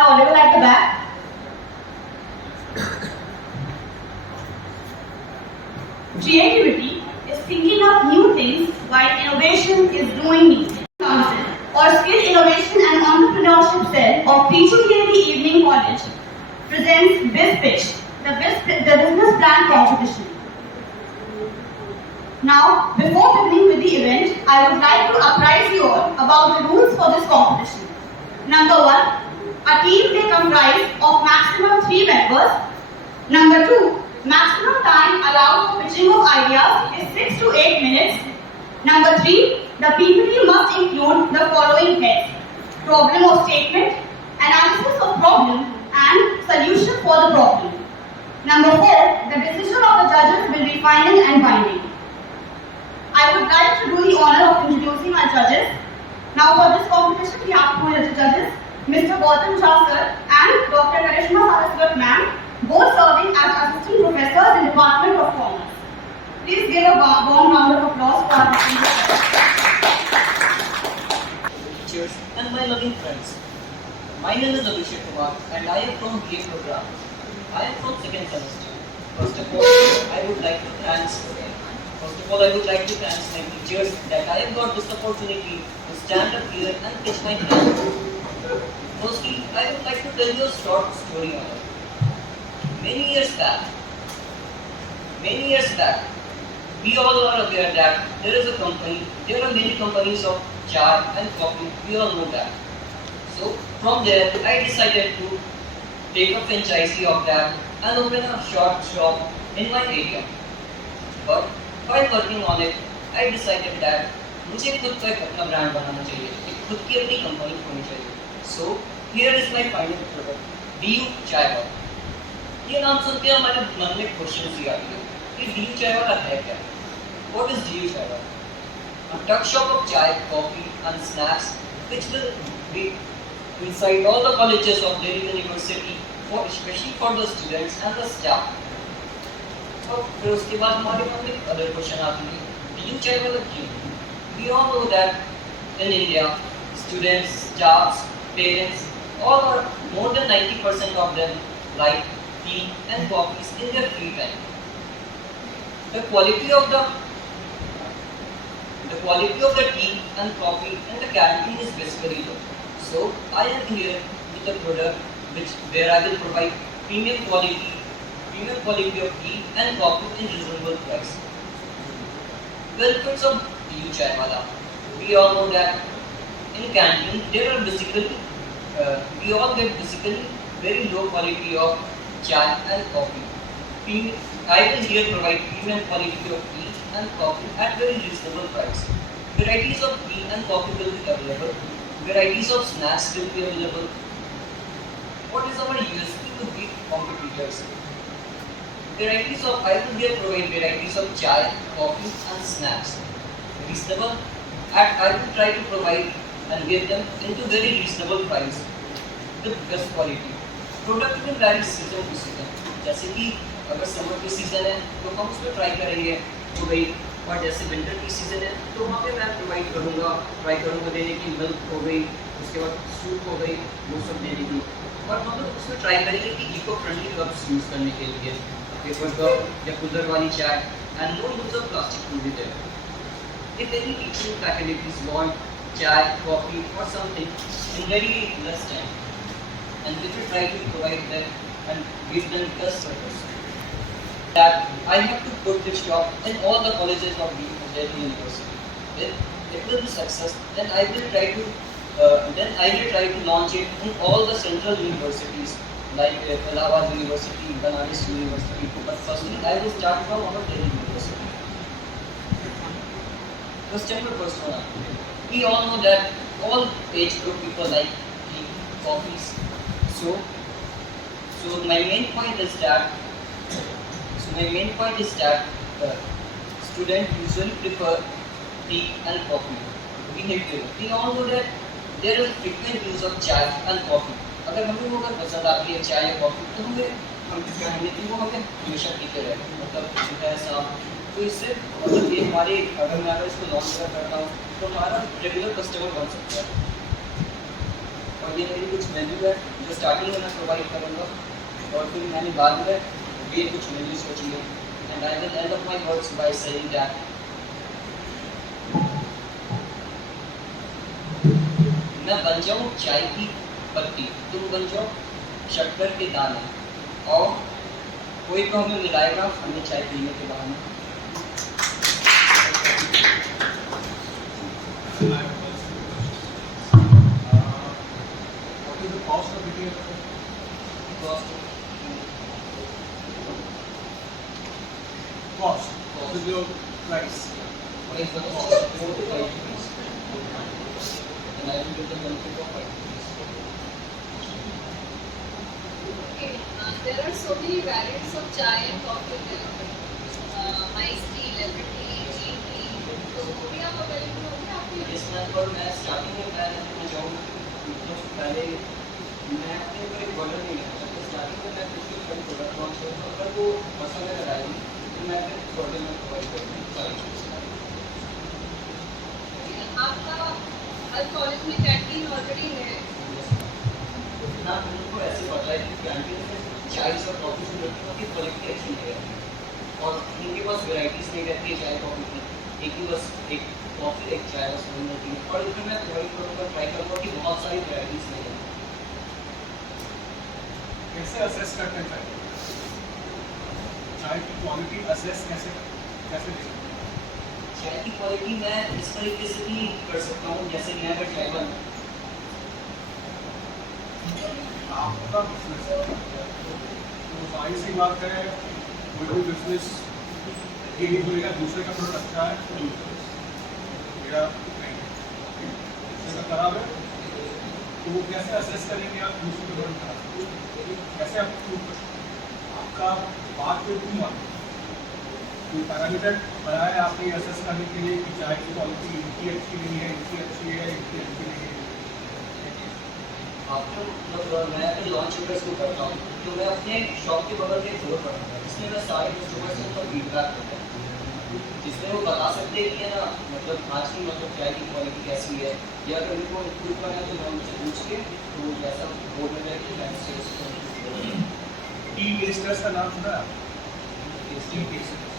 I audible at the back? Creativity is thinking of new things while innovation is doing it. Council or Skill Innovation and Entrepreneurship Cell of PGDAD Evening College presents BizPitch, the business plan competition. Now, before beginning with the event, I would like to apprise you all about the rules for this competition. Number 1, a team may comprise of maximum 3 members. Number 2, maximum time allowed for pitching of ideas is 6 to 8 minutes. Number 3, the PPT must include the following heads: problem or statement, analysis of problem, and solution for the problem. Number 4, the decision of the judges will be final and binding. I would like to do the honor of introducing our judges. Now for this competition, we have two judges, Mr. Gautam Jha sir and Dr. Karishma Saraswat ma'am, both serving as assistant professors in Department of Commerce. Please give a warm round of applause for our distinguished teachers and my loving friends. My name is Abhishek Kumar and I am from BA program. I am from second semester. First of all, I would like to thank my teachers that I have got this opportunity to stand up here and pitch my plan. Firstly, I would like to tell you a short story on it. Many years back, we all are aware that there are many companies of chai and coffee, we all know that. So from there, I decided to take a franchisee of that and open a short shop in my area. But while working on it, I decided that मुझे खुद का एक अपना brand बनाना चाहिए, एक खुद की अपनी कंपनी होनी चाहिए. So here is my final product, DU चाय वाला. ये नाम सुन के हमारे मन में क्वेश्चन सी आती है कि DU चाय वाला है क्या? What is DU चाय वाला? A tuck shop of chai, coffee and snacks which will be inside all the colleges of Delhi University, especially for the students and the staff. और फिर उसके बाद हमारे मन में अदर क्वेश्चन आती है, DU चाय वाला क्यों? We all know that in India, students, staffs, parents, all are more than 90% of them like tea and coffees in their free time. The quality of the tea and coffee in the canteen is basically low. So I am here with a product where I will provide premium quality of tea and coffee in reasonable price. Benefits of DU Chai Wala. We all know that in canteen there are we all get basically very low quality of chai and coffee. I will here provide premium quality of tea and coffee at very reasonable price. Varieties of tea and coffee will be available. Varieties of snacks will be available. What is our USP to beat competitors? I will here provide varieties of chai, coffee and snacks. Reasonable, and I will try to provide and give them into very reasonable price. The best quality. Product will vary season to season. जैसे कि अगर summer की season है तो हम उसमें try करेंगे तो भाई, और जैसे विंटर की सीजन है तो वहाँ पे मैं ट्राई करूँगा देने की मिल्क हो गई, उसके बाद सूप हो गई, वो सब देने की. और हम लोग उसमें ट्राई करेंगे कि इको फ्रेंडली कप्स यूज़ करने के लिए, पेपर कप या कुल्हड़ वाली चाय, and no use of plastic will be there. If any teaching faculties want chai, coffee or something in very less time, and we will try to provide them and give them best service, that I have to put this shop in all the colleges of Delhi University. If it will be success, then I will try to launch it in all the central universities like Allahabad University, Banaras University. But firstly, I will start from our Delhi University. First one. We all know that all age group people like tea, coffees. So my main point is that students usually prefer tea and coffee. We all know that there is frequent use of chai and coffee. अगर हमें पसंद आती है चाय या coffee तो हम चाहेंगे कि वो हमें हमेशा पीते रहे, मतलब सुबह शाम. तो इससे मतलब ये हमारे अगर मैं इसको लॉन्च करता हूँ तो हमारा रेगुलर कस्टमर बन सकता है. और ये मेरी कुछ मेन्यू है तो स्टार्टिंग में मैं प्रोवाइड करूँगा और फिर मैंने बाद में ये कुछ वैल्यू सोची है and I will end of my words by saying that मैं बन जाऊँ चाय की पत्ती, तुम बन जाओ शक्कर के दाने और कोई तो हमें मिलाएगा हमें चाय पीने के बहाने। What is the cost of making a cup? Cost. What is your price? What is the cost? 4 to 5 rupees. And I will give the benefit of 5 rupees. Okay, there are so many variants of chai and coffee there. Iced tea, lemon tea, green tea. तो वो भी आप available होंगे आपके इस match पर मैं starting में मैं जाऊँ तो पहले मैं अपने ऊपर एक बर्डन नहीं लेता तो स्टार्टिंग में मैं कुछ भी कभी प्रोडक्ट लॉन्च करूँ अगर वो पसंद है डाली तो मैं फिर बर्डन में प्रोवाइड करूँ सारी चीज़। आपका हर कॉलेज में कैंटीन ऑलरेडी है। ना उनको ऐसे पता है कि कैंटीन में चाय और कॉफ़ी से लड़कियों की क्वालिटी अच्छी नहीं रहती और इनके पास वैराइटीज़ नहीं रहती है चाय कॉफ़ी की, एक ही बस एक कॉफ़ी एक चाय बस नहीं रहती है और इसमें मैं प्रोवाइड करूँगा ट्राई करूँगा कि बहुत सारी वैराइटीज़ नहीं है। कैसे असेस करते हैं चाय की क्वालिटी असेस कैसे कैसे देखते हैं? चाय की क्वालिटी मैं इस तरीके से भी कर सकता हूँ जैसे मैं अगर चाय बन आपका बिजनेस है तो जाहिर सी बात है कोई भी बिजनेस ये नहीं बोलेगा दूसरे का प्रोडक्ट अच्छा है मेरा नहीं दूसरे का खराब है तो वो कैसे असेस करेंगे आप दूसरे का प्रोडक्ट खराब है? कैसे आप प्रूव करेंगे? आपका बात पे क्यों मानो कोई पैरामीटर बनाया है आपने असेस करने के लिए कि चाय की क्वालिटी इनकी अच्छी नहीं है इनकी अच्छी है इनकी अच्छी नहीं है? आपको मतलब मैं अगर लॉन्च इवेंट्स को करता हूँ तो मैं अपने शॉप के बगल में फ्लोर बनाऊंगा जिसमें मैं सारे कस्टमर से उनका फीडबैक करता हूँ जिसमें वो बता सकते हैं कि है ना मतलब आज की मतलब चाय की क्वालिटी कैसी है या अगर उनको इम्प्रूव करना है तो मैं उनसे पूछ के तो जैसा बोर्ड में जाएगी मैं उससे उसको टी टेस्टर्स का नाम सुना है आपने? टी टेस्टर्स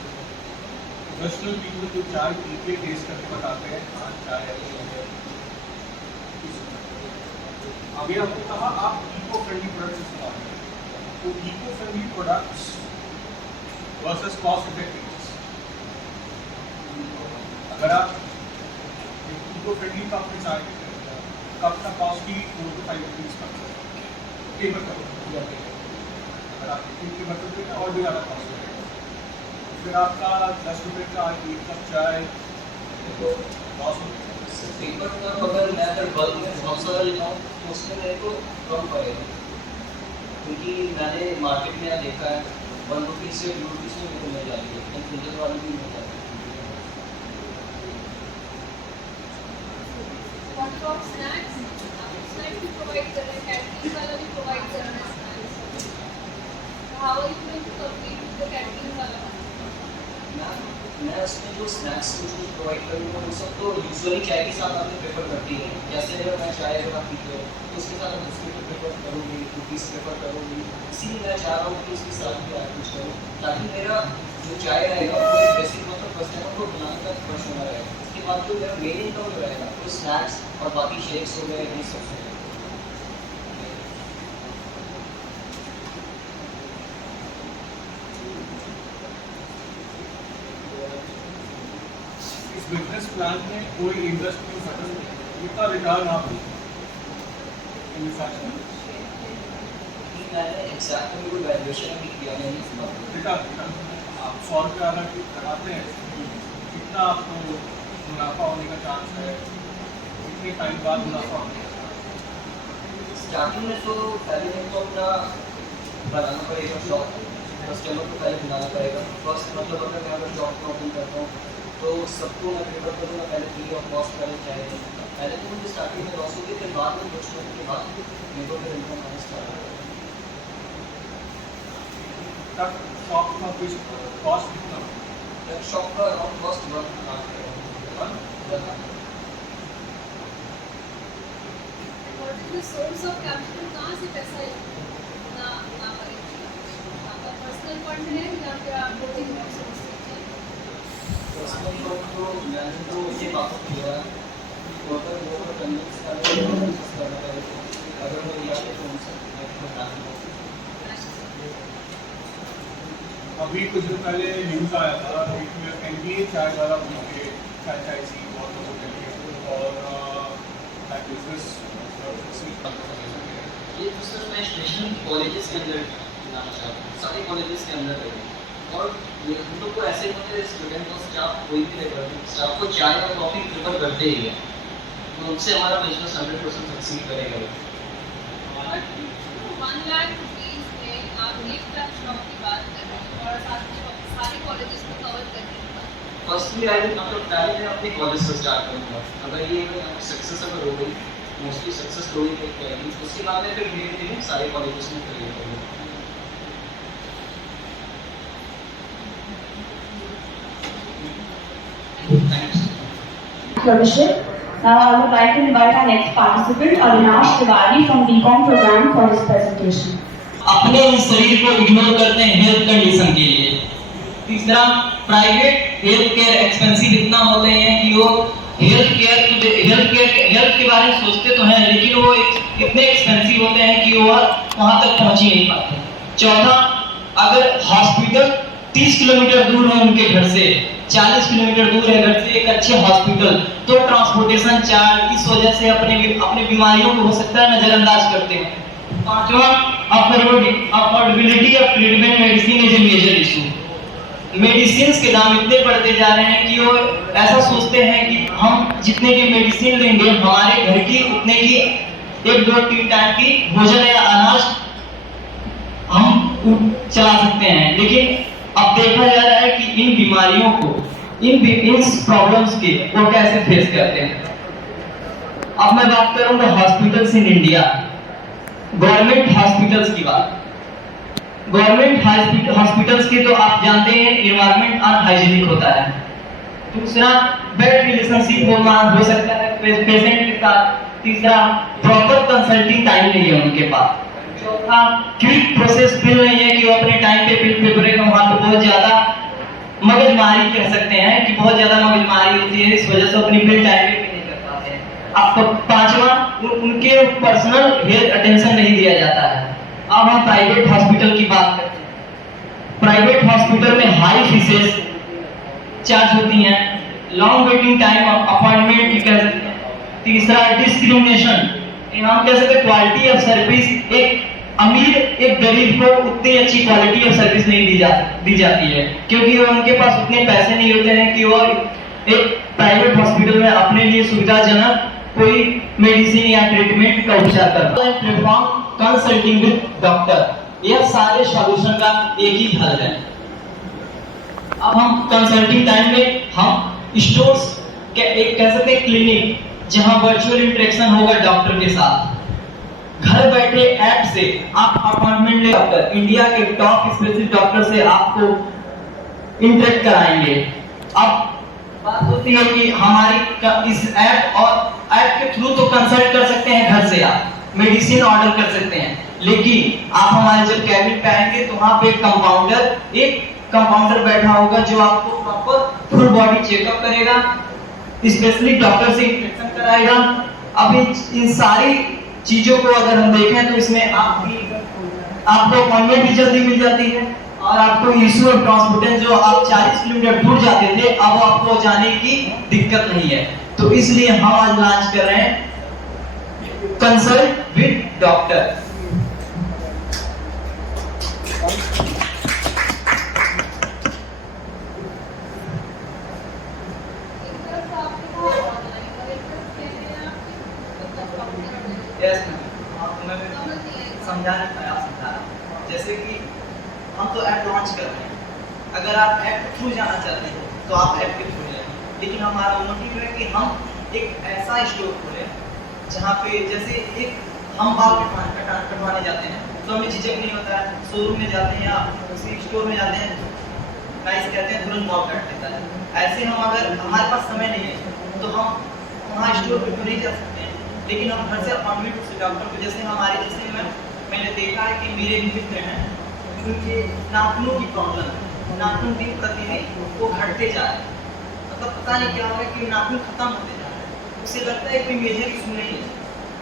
प्रोफेशनल पीपल जो चाय पी के टेस्ट करके बताते हैं हाँ चाय अच्छी है। अभी आपने कहा आप इको फ्रेंडली प्रोडक्ट्स इस्तेमाल करें तो eco friendly products versus cost effectiveness अगर आप इको फ्रेंडली कप में चाय कप का कॉस्ट ही 4 to 5 रुपीज़ का कीमत का अगर आप की बर्तन देखें और भी ज़्यादा कॉस्ट है फिर आपका 10 रुपये का एक कप चाय कॉस्ट पेपर कप अगर मैं अगर बल्क में बहुत सारा लेता हूँ तो उसमें मेरे को कम पड़ेगा क्योंकि मैंने मार्केट में देखा है 1 रुपीज़ से 2 रुपीज़ में मेरे को मिल जाती है लेकिन फिल्टर वाली भी मिल जाती है। What about snacks? आप snacks भी provide कर रहे हैं, canteen वाला भी provide कर रहे हैं snacks. How are you going to compete with the canteen वाला? मैं उसमें जो स्नैक्स कुछ कुछ प्रोवाइड करूँगा वो सब तो यूजुअली चाय के साथ आपने प्रेफर करती है जैसे अगर मैं चाय अगर आप पीते हो तो उसके साथ आप बिस्किट प्रेफर करूँगी कुकीज़ प्रेफर करूँगी इसीलिए मैं चाह रहा हूँ कि उसके साथ भी आप कुछ करूँ ताकि मेरा जो चाय रहेगा वो बेसिक मतलब कस्टमर को बनाने का खर्च होना रहेगा उसके बाद जो मेरा मेन इनकम जो रहेगा वो स्नैक्स और बाकी शेक्स हो गए ये सब हो गए। बिजनेस प्लान में कोई इंडस्ट्री सटल कितना रिटर्न आप मैंने एग्जैक्ट में कोई वैल्यूएशन भी किया नहीं रिटर्न आप 100 रुपये अगर लगाते हैं कितना आपको मुनाफा होने का चांस है कितने टाइम बाद मुनाफा होने का चांस स्टार्टिंग में तो पहले दिन तो अपना बनाना पड़ेगा शॉप कस्टमर को पहले बनाना पड़ेगा फर्स्ट मतलब अगर मैं अगर शॉप ओपन करता हूँ तो सबको मैं प्रेफर करूँगा पहले फ्री ऑफ कॉस्ट करें चाहे पहले तो मुझे स्टार्टिंग में लॉस होगी फिर बाद में कुछ लोगों के बाद मेरे को फिर इनकम आना स्टार्ट होगा। तब शॉप का कुछ कॉस्ट कितना जब शॉप का अराउंड कॉस्ट 1 लाख है। What is the source of capital? कहाँ से पैसा पर्सनल वर्क तो मैंने तो ये बात किया वाटर वाटर कन्विंस करना है अगर वो या तो उनसे अभी कुछ दिन पहले न्यूज़ आया था NBA चाय वाला बन के फ्रेंचाइजी बहुत लोगों के लिए और बिजनेस ये तो सर मैं स्पेशल कॉलेजेस के अंदर लाना चाहता हूँ, सारे कॉलेजेस के अंदर रहेगा और हम लोग को ऐसे होते हैं स्टूडेंट और स्टाफ कोई भी रहेगा स्टाफ को चाय और कॉफ़ी प्रेफर करते ही है तो उनसे हमारा बिजनेस 100% सक्सीड करेगा। 1 लाख रुपीस में आप एक लाख शॉप की बात कर रहे हैं और साथ में सारे कॉलेजेस को कवर करने की बात। फर्स्टली आई विल मतलब पहले मैं अपने कॉलेज से स्टार्ट करूँगा, अगर ये सक्सेस अगर हो गई मोस्टली सक्सेस हो गई उसके बाद में फिर धीरे धीरे सारे कॉलेजेस में करियर करूँगा। Abhishek. Now I would like to invite our next participant, Avinash Tiwari from BCom program for his presentation. अपने इस शरीर को इग्नोर करते हैं हेल्थ कंडीशन के लिए। तीसरा, प्राइवेट हेल्थ केयर एक्सपेंसिव इतना होते हैं कि वो हेल्थ के बारे में सोचते तो हैं लेकिन वो इतने एक्सपेंसिव होते हैं कि वो वहाँ तक पहुँच ही नहीं पाते। चौथा, अगर हॉस्पिटल 30 किलोमीटर दूर है उनके घर से, 40 किलोमीटर दूर है घर से एक अच्छे हॉस्पिटल, तो ट्रांसपोर्टेशन चार्ज इस वजह से अपने बीमारियों को हो सकता है नजरअंदाज करते हैं। पांचवा, affordability of treatment medicine is a major issue. Medicine के दाम इतने बढ़ते जा रहे हैं कि वो ऐसा सोचते हैं कि हम जितने की मेडिसिन लेंगे हमारे घर की उतने की 1-2-3 टाइम की भोजन या अनाज हम चला सकते हैं, लेकिन अब देखा जा रहा है कि इन बीमारियों को इन प्रॉब्लम्स के वो कैसे फेस करते हैं। अब मैं बात करूंगा hospitals in India, government hospitals की बात। गवर्नमेंट हॉस्पिटल्स के तो आप जानते हैं एनवायरनमेंट अनहाइजीनिक होता है। दूसरा, बैड रिलेशनशिप हो सकता है पेशेंट के साथ। तीसरा, प्रॉपर कंसल्टिंग टाइम नहीं है उनके पास। चौथा, क्विक प्रोसेस बिल नहीं है कि वो अपने टाइम पे बिल पे भरेगा। वहाँ पे बहुत ज्यादा मगजमारी कह सकते हैं कि बहुत ज्यादा मगजमारी होती है, इस वजह से अपनी बिल टाइम पे नहीं कर पाते हैं। आपको पांचवा, उनके पर्सनल हेल्थ अटेंशन नहीं दिया जाता है। अब हम प्राइवेट हॉस्पिटल की बात करते हैं। प्राइवेट हॉस्पिटल में हाई फीसेस चार्ज होती हैं, लॉन्ग वेटिंग टाइम अपॉइंटमेंट भी कह सकते हैं। तीसरा, डिस्क्रिमिनेशन, हम कह सकते हैं क्वालिटी ऑफ सर्विस, एक अमीर एक गरीब को उतनी अच्छी क्वालिटी ऑफ सर्विस नहीं दी जाती है क्योंकि उनके पास उतने पैसे नहीं होते हैं कि वो एक प्राइवेट हॉस्पिटल में अपने लिए सुविधाजनक कोई मेडिसिन या ट्रीटमेंट का उपचार कर प्लेटफॉर्म कंसल्टिंग विद डॉक्टर, यह सारे सॉल्यूशन का एक ही हल है। अब हम कंसल्टिंग टाइम में हम स्टोर्स के एक कह सकते हैं क्लिनिक जहां वर्चुअल इंटरेक्शन होगा डॉक्टर के साथ, घर बैठे ऐप से आप अपॉइंटमेंट ले डॉक्टर इंडिया के टॉप स्पेशलिस्ट डॉक्टर से आपको इंटरेक्ट कराएंगे। अब बात होती है कि हमारी इस ऐप और ऐप के थ्रू तो कंसल्ट कर सकते हैं, घर से आप मेडिसिन ऑर्डर कर सकते हैं, लेकिन आप हमारे जब कैबिन पे आएंगे तो वहां पे एक कंपाउंडर बैठा होगा जो आपको प्रॉपर फुल बॉडी चेकअप करेगा, स्पेशली डॉक्टर से इंटरेक्शन कराएगा। अब इन सारी चीजों को अगर हम देखें तो इसमें आपको अपॉइंटमेंट भी जल्दी मिल जाती है और आपको इशू ऑफ ट्रांसपोर्टेशन जो आप 40 किलोमीटर दूर जाते थे अब आपको जाने की दिक्कत नहीं है। तो इसलिए हम आज लॉन्च कर रहे हैं कंसल्ट विद डॉक्टर। समझाने का प्रयास कर रहा हूं, जैसे कि हम तो ऐप लॉन्च कर रहे हैं, अगर आप ऐप के थ्रू जाना चाहते हैं तो आप ऐप के थ्रू जाएं, लेकिन हमारा मोटिव है कि हम एक ऐसा स्टोर खोलें जहाँ पे जैसे एक हम बाल कटवाने जाते हैं तो हमें झिझक नहीं होता है, शोरूम में जाते हैं या किसी स्टोर में जाते हैं गाइस कहते हैं तुरंत बाल काट देता है। ऐसे हम अगर हमारे पास समय नहीं है तो हम वहाँ स्टोर पे तो नहीं जा सकते हैं, लेकिन हम घर से अपॉइंटमेंट से डॉक्टर को जैसे मैंने देखा है कि मेरे मित्र हैं उनके नाखूनों की प्रॉब्लम है, नाखून दिन प्रतिदिन वो घटते जा रहे हैं, मतलब पता नहीं क्या हो रहा है कि नाखून खत्म होते जा रहे हैं। उसे लगता है कोई मेजर इशू नहीं है।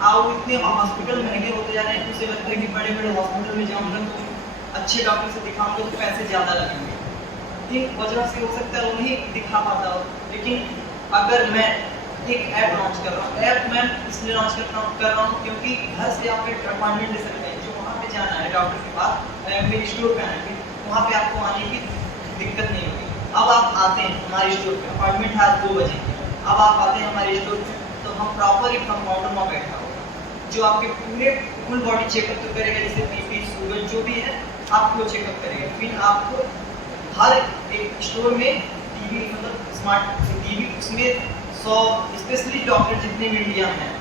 अब इतने हॉस्पिटल महंगे होते जा रहे हैं, उसे लगता है कि बड़े बड़े हॉस्पिटल में जाऊँगा तो अच्छे डॉक्टर से दिखाऊंगा तो पैसे ज़्यादा लगेंगे। इन वजह से हो सकता है उन्हें दिखा पाता हो। लेकिन अगर मैं एक ऐप लॉन्च कर रहा हूँ, ऐप मैं इसलिए लॉन्च कर रहा हूँ क्योंकि घर से आप एक अपॉइंटमेंट ले सकते हैं। जो वहाँ पे जाना है डॉक्टर के पास, मेरे स्टोर पे आना है, वहाँ पे आपको आने की दिक्कत नहीं होगी। अब आप आते हैं हमारे स्टोर पे, अपॉइंटमेंट है आज 2 बजे, अब आप आते हैं हमारे स्टोर पे तो हम प्रॉपर एक कंपाउंडर में बैठा होगा जो आपके पूरे फुल बॉडी चेकअप तो करेगा, जैसे बीपी शुगर जो भी है आपको चेकअप करेगा। फिर आपको हर एक स्टोर में टीवी मतलब स्मार्ट टीवी, उसमें 100 स्पेशलिस्ट डॉक्टर जितने भी इंडिया में हैं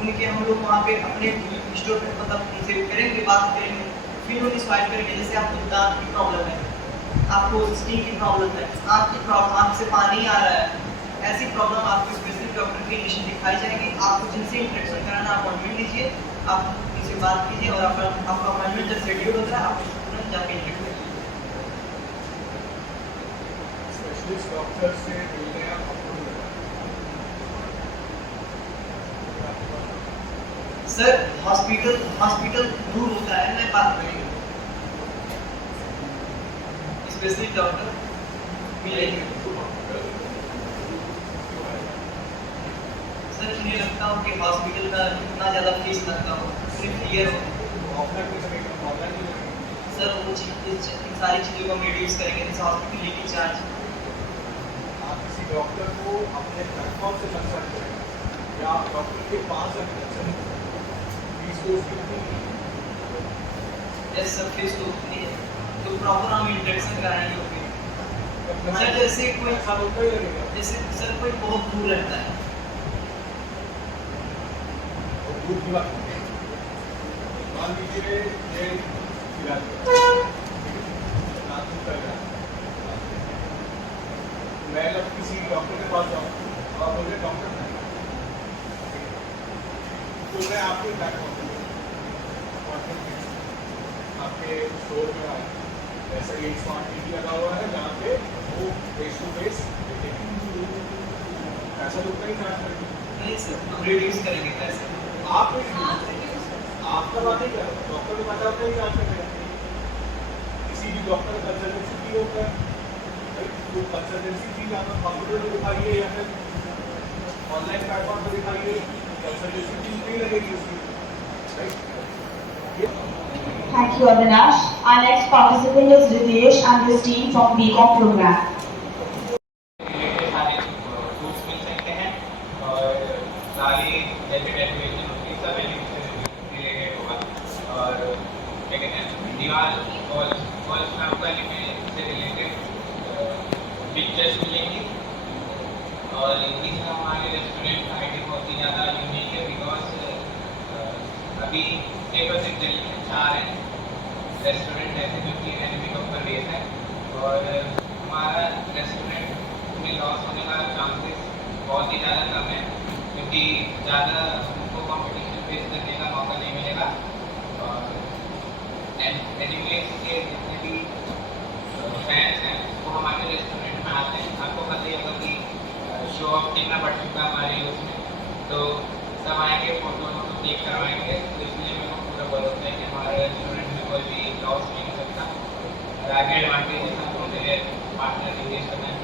उनके हम लोग वहाँ पे अपने स्टोर पे मतलब उनसे करेंगे, बात करेंगे। फिर उन्हें स्वाइप करेंगे, जैसे आपको दांत की प्रॉब्लम है, आपको स्किन की प्रॉब्लम है, आँख की प्रॉब्लम, आँख से पानी आ रहा है, ऐसी प्रॉब्लम आपको स्पेशलिस्ट डॉक्टर की निश्चित दिखाई जाएगी। आपको जिनसे इंटरेक्शन कराना अपॉइंटमेंट लीजिए, आप उनसे बात कीजिए और आपका अपॉइंटमेंट जब शेड्यूल होता है आप तुरंत जाके इंटरेक्ट करिए। स्पेशलिस्ट डॉक्टर से मिलने आप सर हॉस्पिटल दूर होता है, मैं बात करेंगे स्पेशलिस्ट डॉक्टर मिलेंगे। सर मुझे लगता हो कि हॉस्पिटल का इतना ज़्यादा फीस लगता हो, सिर्फ क्लियर हो ऑफलाइन में करेंगे, ऑनलाइन में करेंगे। सर वो इन सारी चीज़ों को हम रिड्यूस करेंगे, जैसे हॉस्पिटलिटी चार्ज। आप किसी डॉक्टर को अपने प्लेटफॉर्म से लग सकते हैं या आप डॉक्टर के पास जाकर लग सकते हैं। फीस तो उसकी नहीं है। यस सर, फीस तो उतनी है, तो प्रॉपर हम इंटरेक्शन कराएंगे। सर जैसे कोई ऐसा होता ही लगेगा। जैसे सर कोई बहुत दूर रहता है, और दूर की बात नहीं है। मान लीजिए ये इलाज नाखून का इलाज, मैं जब किसी डॉक्टर के पास जाऊँ तो आप बोले डॉक्टर नहीं, तो मैं आपको प्लेटफॉर्म आपके स्टोर में आए, ऐसा ही एक स्मार्ट टीवी लगा हुआ है जहाँ पे वो फेस टू फेस देखेंगे। ऐसा तो कहीं चार्ज करेंगे नहीं सर, हम रिड्यूस करेंगे पैसे। आप आपका बात नहीं कर, डॉक्टर को पता होता है चार्ज करेगा। किसी भी डॉक्टर का कंसल्टेंसी फी होता है, तो कंसल्टेंसी फी आप कंप्यूटर पर दिखाइए या फिर ऑनलाइन प्लेटफॉर्म पर दिखाइए, कंसल्टेंसी फी नहीं लगेगी उसकी, right? Thank you, Avinash. Our next participant is Ritesh and his team from BCom program. सारे फ्रूट्स मिल सकते हैं और सारी डेबिट एजुकेशन उसकी सब एजुकेशन रिलेटेड होगा। और क्या कहते हैं दीवार वॉल्स में आपको एनिमे से रिलेटेड पिक्चर्स मिलेंगी। और तीसरा हमारे रेस्टोरेंट का आइडिया बहुत ही ज़्यादा यूनिक है, बिकॉज अभी 6% दिल्ली में 4 हैं रेस्टोरेंट ऐसे जो कि एनिमे के ऊपर बेस है। और हमारा रेस्टोरेंट में लॉस होने का चांसेस बहुत ही ज़्यादा कम है, क्योंकि ज़्यादा उनको कंपटीशन फेस करने का मौका नहीं मिलेगा। और एनिमे के जितने भी फैंस हैं वो हमारे रेस्टोरेंट में आते हैं। आपको पता ही होगा कि शो ऑफ कितना बढ़ चुका है हमारे यूथ में, तो सब आएंगे, फोटो क्लिक करवाएंगे। तो इसलिए मेरे को पूरा भरोसा है कि हमारे रेस्टोरेंट में कोई भी लॉस नहीं हो सकता। और आगे एडवांटेजेस हमको मेरे पार्टनर निवेश करना है।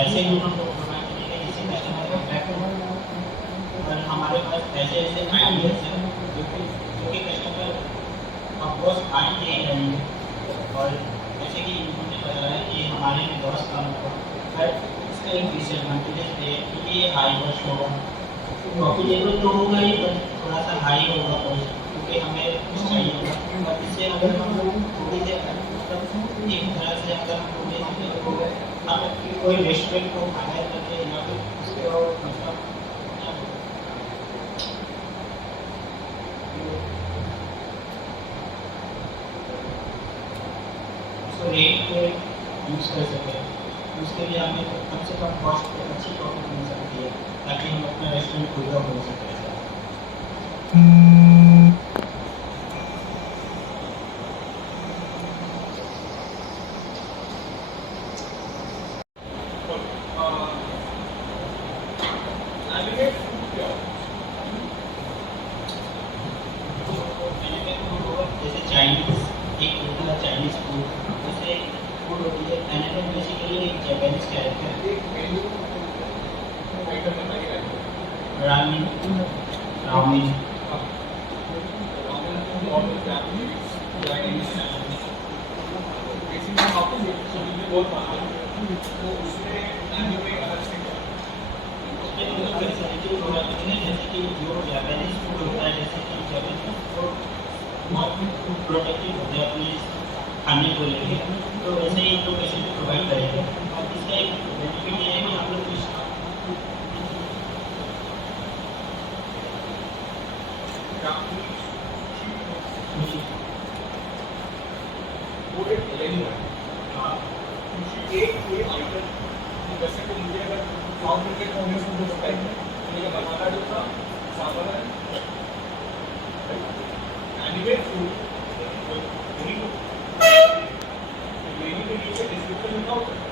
ऐसे लोगों को प्रोवाइड करेंगे जिससे पहले हमारे कॉन्टैक्ट और हमारे पास ऐसे ऐसे आइडियाज हैं जो कि कस्टमर अप्रोच आएंगे ही रहेंगे। और जैसे कि इन्होंने बताया कि हमारे में 10 काम होगा, पर उसका एक डिसएडवांटेज है कि ये हाई कॉस्ट होगा। प्रॉफिटेबल तो होगा ही, पर थोड़ा सा हाई होगा कॉस्ट, क्योंकि हमें कुछ चाहिए होगा। और इससे अगर हम थोड़ी देर मतलब एक तरह से अगर हम बोले तो हम कोई रेस्टोरेंट को हायर करके या फिर उसके और मतलब उसको रेट पे यूज़ कर सकें, उसके लिए हमें कम से कम कॉस्ट पे अच्छी प्रॉफिट मिल सकती है, ताकि हम अपना रेस्टोरेंट खुद हो सकें। एनिमेट फूड क्या होता जैसे चाइनीज एक होता है चाइनीज फूड, जैसे फूड होती है एनिमल बेसिकली एक जापानीज कैरेक्टर है? एक मेन्यू आइटम बताइए। रामेन रामेन रामेन और जापानीज चाइनीज बेसिकली आपको सभी में बहुत माना है, तो उसमें एनिमे अलग से क्या है? उसमें मतलब फैसिलिटी थोड़ा कुछ है, जैसे कि जो जापानीज फूड होता है, जैसे कि जापानीज फूड बहुत प्रोटेक्टिव होते हैं अपने खाने को लेके, तो वैसे ही तो फैसिलिटी प्रोवाइड करेंगे। और इसका एक बेनिफिट ये है कि आप लोग कुछ वो एक लेनी है। हाँ, क्योंकि एक कोई आइटम जैसे कि मुझे अगर साउथ इंडियन होने से मुझे बताइए तो मुझे बनाना जो था सांभर है, एनिमे फूड लेनी के नीचे डिस्क्रिप्शन लिखा होता है।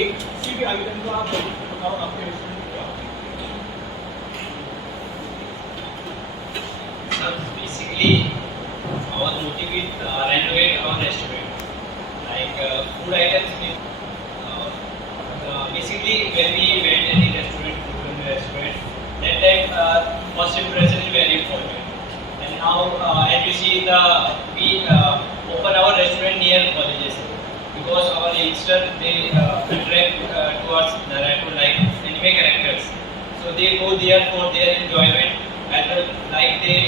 एक किसी भी आइटम का आप बताओ आपके रेस्टोरेंट में क्या होता है? Basically, our motive is renovate our restaurant. Like food items, basically when we went any restaurant, open restaurant, that time first impression is very important. And now, as you see, we open our restaurant near colleges because our youngsters they attract towards Naruto like anime characters, so they go there for their enjoyment. And like they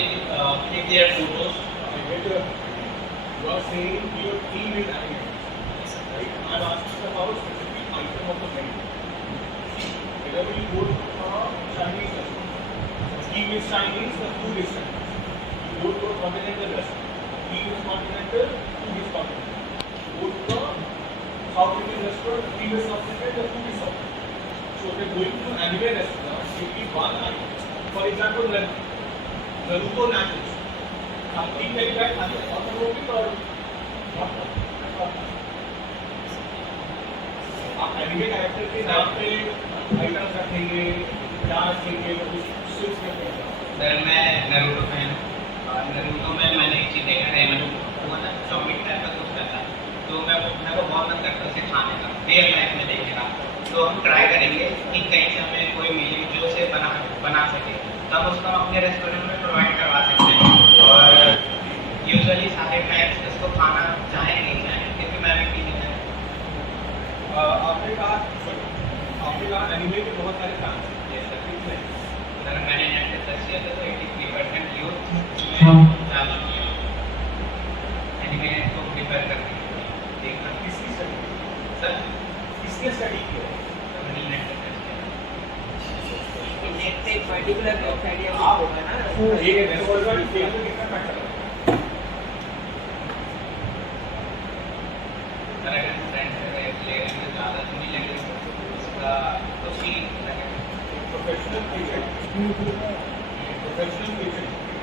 click their photos. You are saying your team is animated, right? I am asking about specific item of the menu. Whenever you go to a Chinese restaurant, the team is Chinese, the food is Chinese. You go to a continental restaurant, the team is continental, food is continental. You go to a South Indian restaurant, the team is South Indian, the food is South Indian. So if you are going to an anime restaurant, you eat one item. For example, Naruto nachos. Something like that, authentic or not? आप anime character के नाम पे item रखेंगे, क्या रखेंगे, वो कुछ switch करके सर मैं नरूटो फैन हूँ और नरूटो में मैंने एक चीज़ देखा है वो ना चॉमिक टाइप का कुछ रहता है, तो मैं को बहुत मन करता है उसे खाने का रियल लाइफ में देखने का। तो हम ट्राई करेंगे कि कहीं से हमें कोई मिले जो उसे बना सके, तब उसको हम अपने रेस्टोरेंट में प्रोवाइड करवा सकते हैं। और यूजुअली सारे क्लाइंट्स इसको खाना चाहें नहीं चाहें, क्योंकि मैं भी पीने है। आपने कहा एनिमे के बहुत सारे फैंस हैं, ये सटीक है। सर मैंने नेट पे सर्च किया था तो 83% यूथ ज़्यादा एनिमे को प्रिफर करते हैं देखना। किसकी स्टडी? सर किसने स्टडी किया? मैंने नेट पे सर्च किया। नेट पे एक पर्टिकुलर वेबसाइट आप होगा ना, एक रेस्टोरेंट में कितना पैसा लगा? सर अगर फ्रेंड ले रहे हैं तो ज़्यादा तो नहीं लगेगा, उसका कुछ ही लगेगा। प्रोफेशनल क्रिकेट कितने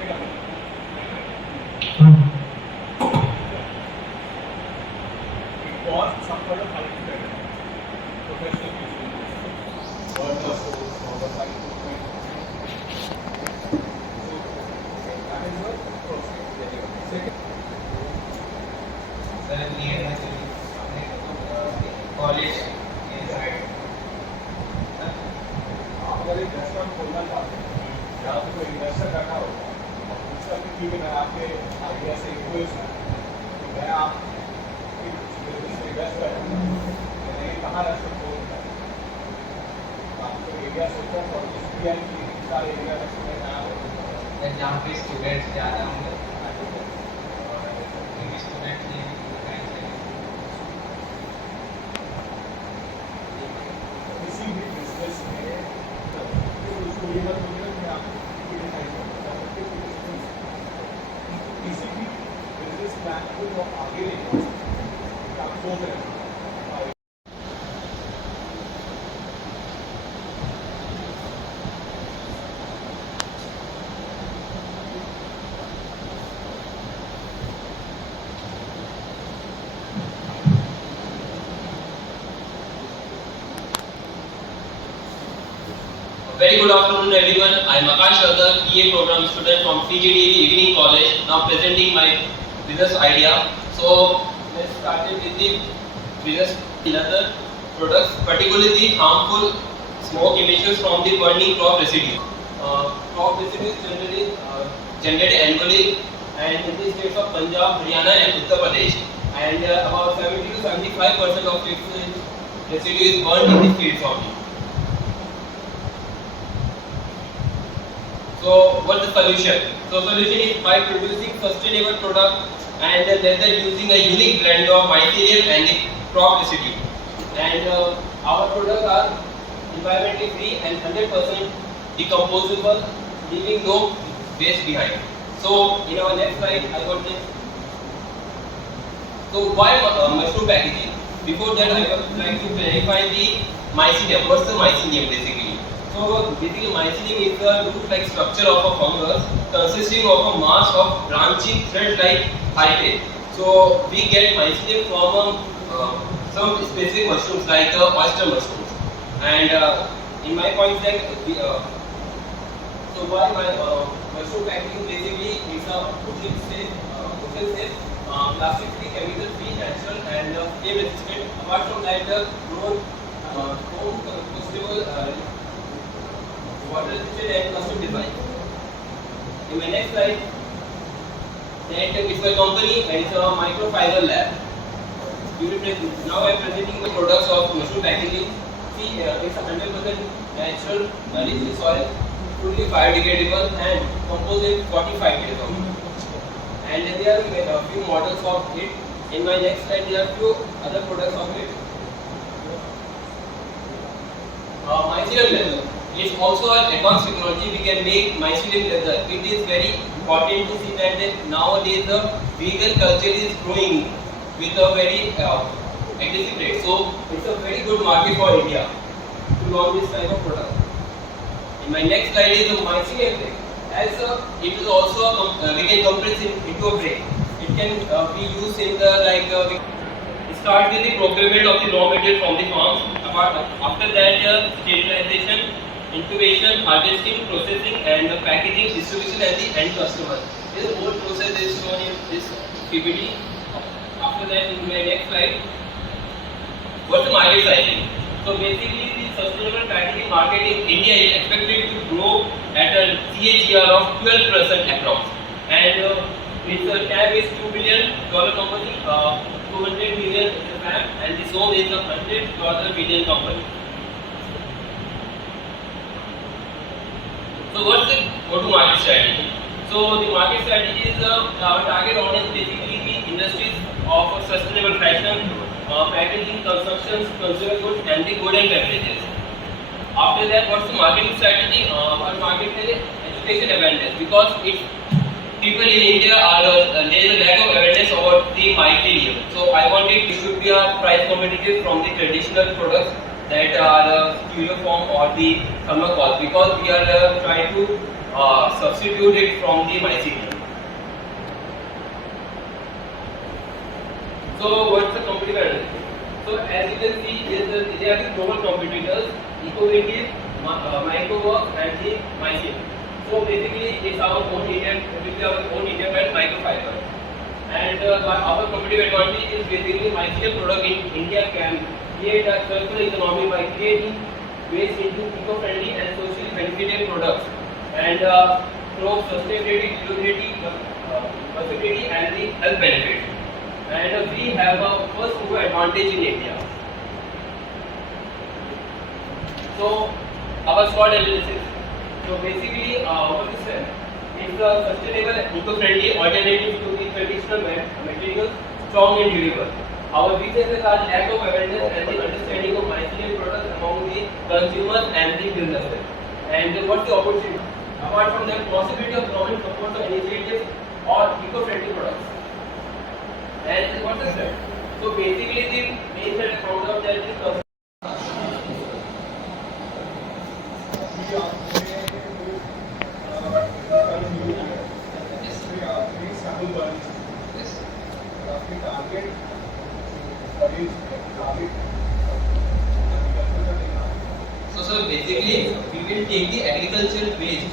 का है? कॉस्ट सब पर हाई प्रोफेशनल क्रिकेट और सर नियर है कॉलेज के साइड। आप अगर एक रेस्टोरेंट खोलना चाहते हैं या आपको कोई इन्वेस्टर रखा होगा और उसका कि मैं आपके आइडिया से इन्फ्लुएंस हूँ, तो मैं आप बिजनेस में इन्वेस्ट करूँगा, मैंने कहाँ रेस्टोरेंट खोलना है, आपको एरिया सोचा और इस सारे एरिया रेस्टोरेंट में आप जहाँ पे स्टूडेंट्स ज़्यादा होंगे और स्टूडेंट किसी भी बिजनेस में उसको ये मत बोलिए कि आप किसी भी बिजनेस प्लान को जो आगे लेके आप सोच रहे हैं Very good afternoon everyone. I am Akash Radha, EA program student from CGD Evening College, now presenting my business idea. So let's start with the business leather products, particularly the harmful smoke emissions from the burning crop residue. Crop residue is generally generated annually and in the states of Punjab, Haryana and Uttar Pradesh, and about 70 to 75% of its residue is burned in the fields only. So what's the solution? So solution is by producing sustainable product and leather using a unique blend of mycelium and the crop residue. And our products are environmentally free and 100% decomposable, leaving no waste behind. So in our next slide, I got this. So why mushroom packaging? Before that, I would like to clarify the mycelium. What's the mycelium basically? So basically mycelium is the root-like structure of a fungus consisting of a mass of branching thread-like hyphae. So we get mycelium from some specific mushrooms like oyster mushrooms. And in my point like, so why my mushroom packaging basically is a ocean safe, plastic-free, chemical-free, natural and flame resistant. Apart from that, the grown, home compostable, water resistant and custom design. In my next slide, that is my company and it's a microfiber lab. Now I am presenting the products of mushroom packaging. See, it's a 100% natural, rich soil, fully biodegradable and composite 45 days only. And there are a few models of it. In my next slide, there are few other products of it. Mycelium leather. It's also an advanced technology. We can make mycelium leather. It is very important to see that nowadays the vegan culture is growing with a very aggressive rate. So it's a very good market for India to launch this type of product. In my next slide is the mycelium brick. As it is also we can compress it into a brick. It can be used in the we start with the procurement of the raw material from the farms. After that, sterilization, incubation, harvesting, processing, and packaging, distribution, and the end customer. This whole process is shown in this PPT. After that, in my next slide, what's the market sizing? So basically, the sustainable packaging market in India is expected to grow at a CAGR of 12% approx. And its TAM is $2 billion company, 200 million in Japan, and the zone is a $100 billion company. So what's the go-to-market strategy? So the market strategy is our target audience basically the industries of sustainable fashion, packaging, construction, consumer goods, and the food and beverages. After that, what's the marketing strategy? Our market is education awareness because people in India are there is a lack of awareness about the mycelium. So I wanted it should be a price competitive from the traditional products that are chloroform or the thermocol because we are trying to substitute it from the mycelium. So what's the competitor? So as you can see, they are the global competitors: Ecovative, Mycoworks, and the Mycelium. So basically, it's our own Indian brand microfiber. And our competitive advantage is basically Mycelium product in India can create a circular economy by creating waste into eco-friendly and socially beneficial products and through sustainability, durability, versatility, and the health benefits. And we have a first mover advantage in India. So our SWOT analysis. So basically, what is it? It's a sustainable and eco-friendly alternative to the traditional materials, strong and durable. Our weaknesses are lack of awareness and the understanding of mycelium products among the consumers and the businesses. And what's the opportunity? Apart from that, possibility of government support for initiatives or eco-friendly products. And what's the third? So basically, the main that I found out that is So basically, we we will take the agricultural waste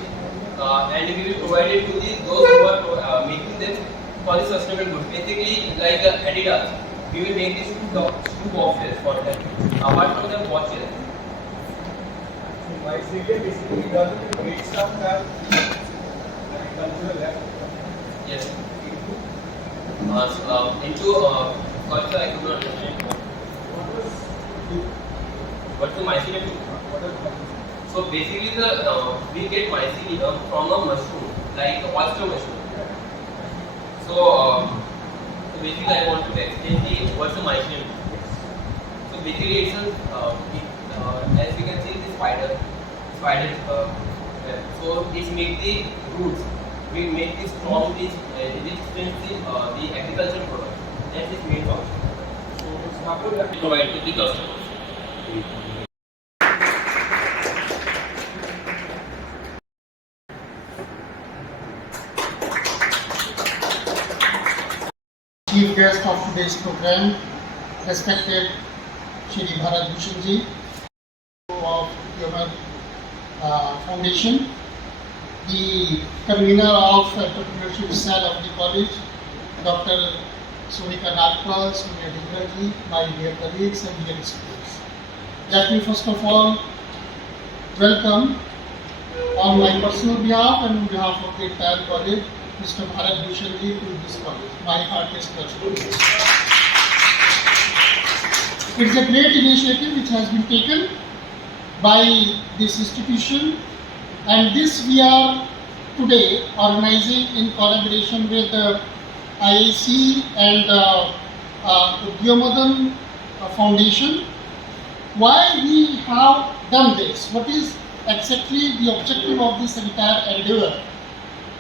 and we will provide it to those who are making them for the sustainable goods. Basically, like Adidas, we will make these shoe boxes for them. Apart from the watches. So mycelium basically does it break down that agricultural left. Yes. Into also I could not understand. What's the mycelium? So basically, we get mycelium from a mushroom, like a oyster mushroom. So basically, I want to explain what's the mycelium. So basically, it's as we can see, the spider. So it makes the roots. We make this strong, this expensive, the agricultural product. That's its main function. So it's happened that Provide to the customers. Chief guest of today's program, respected Shri Bharat Bhushan Ji of Human Foundation, the convener of entrepreneurship cell of the college, Dr. Sonika Nagpal, Sonia Dingraji, my dear colleagues and dear students. Let me first of all welcome on my personal behalf and on behalf of the entire college, Mr. Bharat Bhushan Ji to this college. My heartiest congratulations. It's a great initiative which has been taken by this institution, and this we are today organizing in collaboration with IAC and Udyomadan Foundation. Why we have done this? What is exactly the objective of this entire endeavor?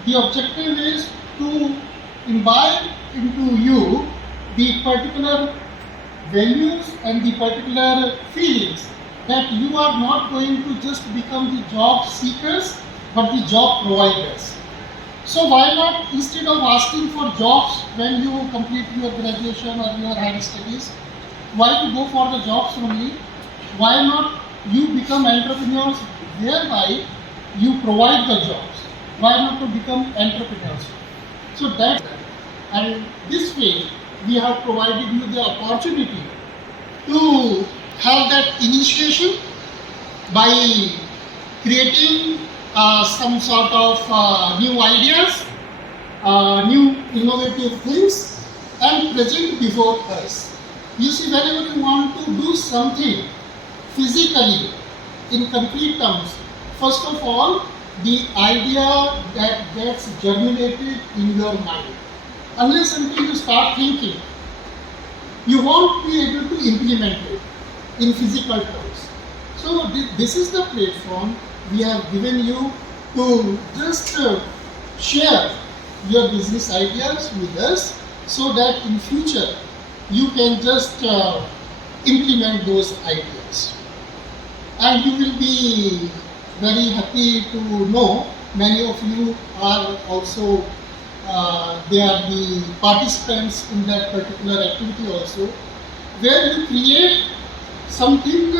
The objective is to imbibe into you the particular values and the particular feelings that you are not going to just become the job seekers but the job providers. So why not, instead of asking for jobs when you complete your graduation or your higher studies, why to go for the jobs only? Why not you become entrepreneurs whereby you provide the jobs? Why not to become entrepreneurs? So that, and this way we have provided you the opportunity to have that initiation by creating some sort of new ideas, new innovative things and present before us. You see, whenever you want to do something physically in concrete terms, first of all, the idea that gets germinated in your mind. Unless until you start thinking, you won't be able to implement it in physical terms. So this is the platform we have given you to just share your business ideas with us so that in future you can just implement those ideas. And you will be very happy to know many of you are also they are the participants in that particular activity also, where you create something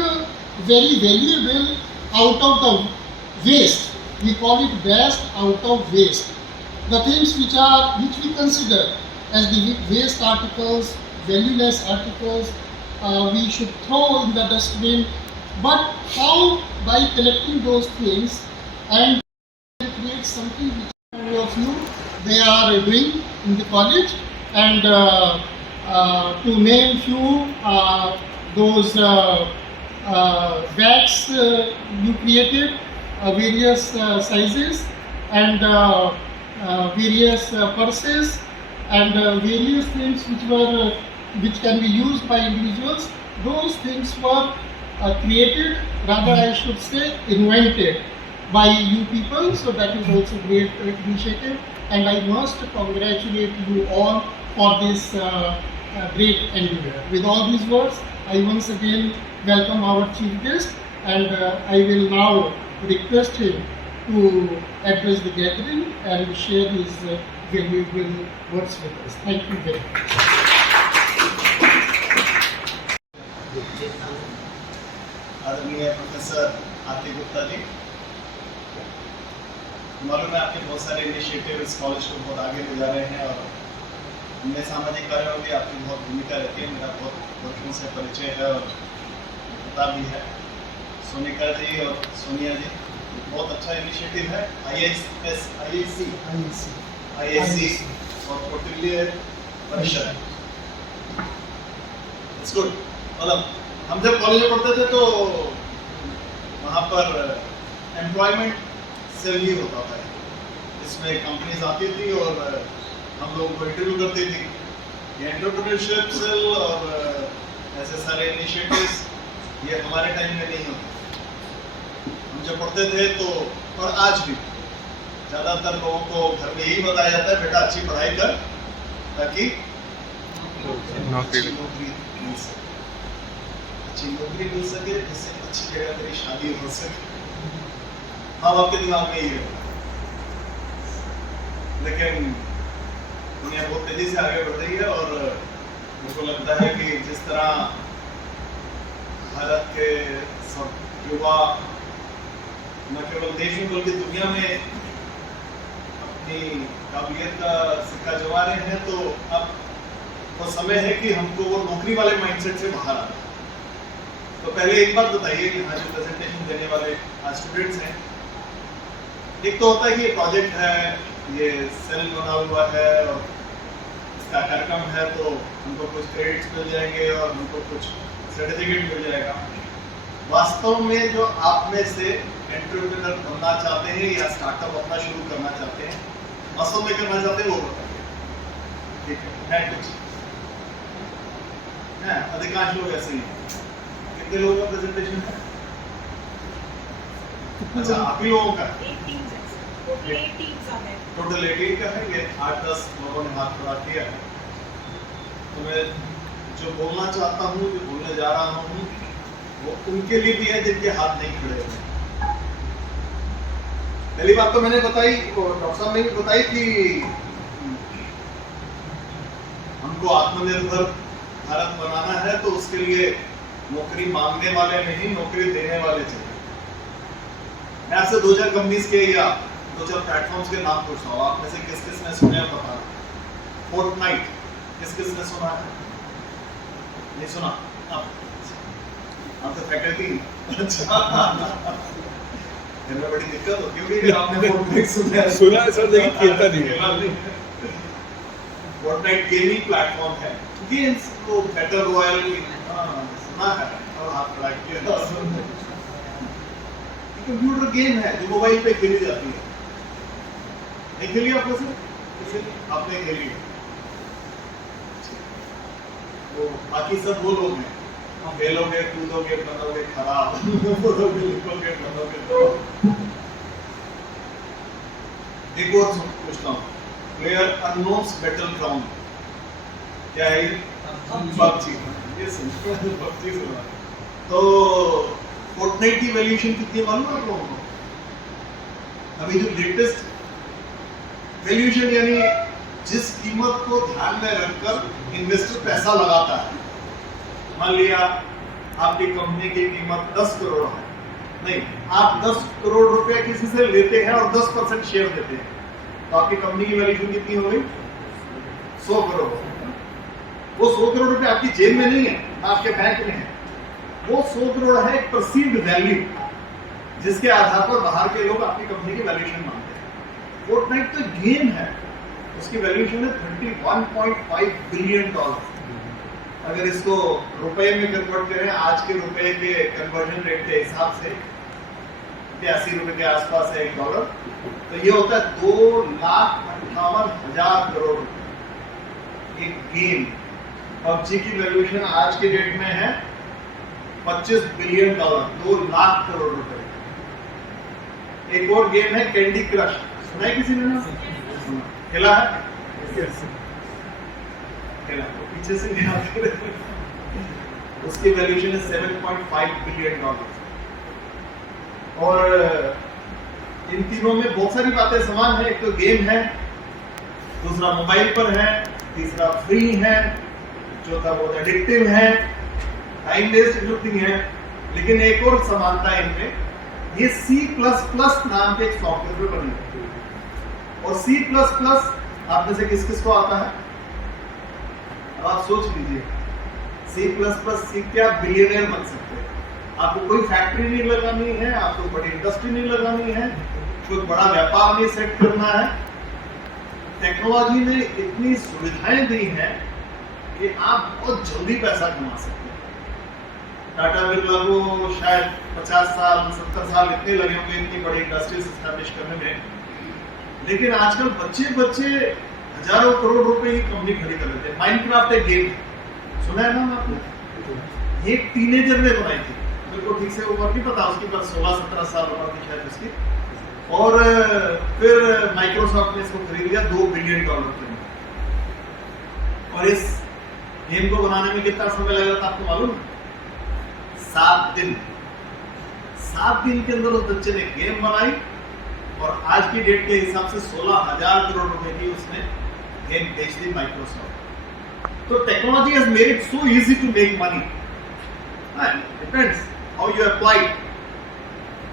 very valuable out of the waste. We call it best out of waste. The things which we consider as the waste articles, valueless articles, we should throw in the dustbin. But how, by collecting those things and create something which many of you they are doing in the college, and to name few, those bags you created, various sizes and various purses and various things which can be used by individuals. Those things were created, rather I should say invented by you people. So that is also a great initiative, and I must congratulate you all for this great endeavor. With all these words, I once again welcome our chief guest, and I will now request him to address the gathering and share his valuable words with us. Thank you very much. आदरणीय professor Aarti Gupta ji, मालूम है आपके बहुत सारे initiative इस college को बहुत आगे ले जा रहे हैं और इनमें सामाजिक कार्यों में भी आपकी बहुत भूमिका रहती है। मेरा बहुत वर्षों से परिचय है और पता भी है। सोनिका जी और सोनिया जी, बहुत अच्छा इनिशिएटिव है। IIC और कौटिल्य परिषद है। It's good. मतलब हम जब कॉलेज में पढ़ते थे तो वहाँ पर एम्प्लॉयमेंट सेल ही होता था, इसमें कंपनीज आती थी और हम लोगों को इंटरव्यू करती थी। ये एंटरप्रेन्योरशिप सेल और ऐसे सारे इनिशिएटिव्स ये हमारे टाइम में नहीं होते। हम जब पढ़ते थे तो, और आज भी ज़्यादातर लोगों को घर में यही बताया जाता है, बेटा अच्छी पढ़ाई कर ताकि अच्छी नौकरी मिल सके, अच्छी नौकरी मिल सके, जिससे अच्छी जगह तेरी शादी हो सके। हाँ, आपके दिमाग में ही है। लेकिन दुनिया बहुत तेजी से आगे बढ़ रही है और मेरे को लगता है कि जिस तरह भारत के सब युवा न केवल देश में बल्कि दुनिया में अपनी काबिलियत का सिक्का जमा रहे हैं, तो अब वो समय है कि हमको वो नौकरी वाले माइंडसेट से बाहर आना है। तो पहले एक बात बताइए कि यहाँ जो प्रेजेंटेशन देने वाले आज स्टूडेंट्स हैं, एक तो होता है कि ये प्रोजेक्ट है, ये सेल बना हुआ है और इसका कार्यक्रम है, तो हमको कुछ क्रेडिट्स मिल जाएंगे और हमको कुछ सर्टिफिकेट मिल जाएगा। वास्तव में जो आप में से एंटरप्रेन्योर बनना चाहते हैं या स्टार्टअप अपना शुरू करना चाहते हैं, वास्तव में करना चाहते हैं, वो बताइए। ठीक है कुछ है, अधिकांश लोग ऐसे ही हैं। कितने लोगों का प्रेजेंटेशन है? अच्छा, आप ही लोगों का टोटल 18 का है। ये 8-10 लोगों ने हाथ खड़ा किया है। तो मैं जो बोलना चाहता हूँ, जो बोलने जा रहा हूँ, वो उनके लिए भी है जिनके हाथ नहीं खड़े हुए। पहली बात तो मैंने बताई, डॉक्टर साहब ने भी बताई कि हमको आत्मनिर्भर भारत बनाना है, तो उसके लिए नौकरी मांगने वाले नहीं, नौकरी देने वाले चाहिए। मैं आपसे 2-4 कंपनीज के या 2-4 प्लेटफॉर्म्स के नाम पूछता हूँ, आप में से किस किस ने सुने बता। फोर्टनाइट किस किस ने सुना है? नहीं सुना? आप तो फैकल्टी। अच्छा, बड़ी दिक्कत होती होगी कि आपने फोर्टनाइट सुना है सर, लेकिन खेलता नहीं है। फोर्टनाइट गेमिंग प्लेटफॉर्म है, गेम्स को बैटल रॉयल सुना है और हाथ खड़ा किया। कंप्यूटर गेम है जो मोबाइल पे खेली जाती है। नहीं खेली आपने सर? आपने खेली है। तो बाकी सब वो लोग हैं, खेलोगे, कूदोगे, बनोगे खराब, बोलोगे, लिखोगे, बनोगे तो। एक और पूछता हूँ, प्लेयर अननोन्स बैटल ग्राउंड क्या है? पबजी। ये सुन, पबजी सुना। तो फोर्टनाइट की वैल्यूएशन कितनी मालूम है आप लोगों को? अभी जो लेटेस्ट वैल्यूएशन, यानी जिस कीमत को ध्यान में रखकर इन्वेस्टर पैसा लगाता है, मान लिया आपकी कंपनी की कीमत 10 करोड़ है, नहीं, आप 10 करोड़ रुपए किसी से लेते हैं और 10% शेयर देते हैं, तो आपकी कंपनी की वैल्यूएशन कितनी हो गई? 100 करोड़। वो 100 करोड़ रुपए आपकी जेब में नहीं है, आपके बैंक में है। वो 100 करोड़ है एक परसीव्ड वैल्यू, जिसके आधार पर बाहर के लोग आपकी कंपनी की वैल्यूएशन मानते हैं। फोर्टनाइट तो गेम है, उसकी वैल्यूएशन है $31.5 बिलियन। अगर इसको रुपए में कन्वर्ट करें, आज के रुपए के कन्वर्जन रेट के हिसाब से 80 रुपए के आसपास है $1, तो ये होता है 2,58,000 करोड़ रुपए। एक गेम पबजी की वैल्यूएशन आज के डेट में है $25 बिलियन, 2 लाख करोड़ रुपए। एक और गेम है कैंडी क्रश, सुना है किसी ने? खेला है? खेला, पीछे से उसकी वैल्यूएशन है $7.5 बिलियन। और इन तीनों में बहुत सारी बातें समान है। एक तो गेम है, दूसरा मोबाइल पर है, तीसरा फ्री है, चौथा बहुत एडिक्टिव है, टाइम वेस्ट है। लेकिन एक और समानता इनमें, ये C++ नाम के एक सॉफ्टवेयर पे बनी होती है। और C++ आप में से किस किस को आता है? अब आप सोच लीजिए, C++ सीख के आप बिलियनियर बन सकते हैं। आपको कोई फैक्ट्री नहीं लगानी है, आपको बड़ी इंडस्ट्री नहीं लगानी है, कोई बड़ा व्यापार नहीं सेट करना है। टेक्नोलॉजी ने इतनी सुविधाएं दी हैं कि आप बहुत जल्दी पैसा कमा सकते हैं। टाटा बिरला को शायद 50 साल 70 साल इतने लगे होंगे इतनी बड़ी इंडस्ट्रीज एस्टैब्लिश करने में, लेकिन आजकल बच्चे हजारों करोड़ रुपए की कंपनी खड़ी कर लेते हैं। माइनक्राफ्ट एक गेम है, सुना है नाम आपने? ये एक टीनेजर ने बनाई थी, मेरे को ठीक से उम्र नहीं पता उसकी, पर 16-17 साल उम्र थी शायद उसकी। और फिर माइक्रोसॉफ्ट ने इसको खरीद लिया $2 बिलियन के। और इस गेम को बनाने में कितना समय लगा था आपको मालूम है? 7 दिन। 7 दिन के अंदर उस बच्चे ने गेम बनाई और आज की डेट के हिसाब से 16,000 करोड़ रुपए की उसने गेम बेच दी माइक्रोसॉफ्ट। तो technology has made it so easy to make money. Depends how you apply,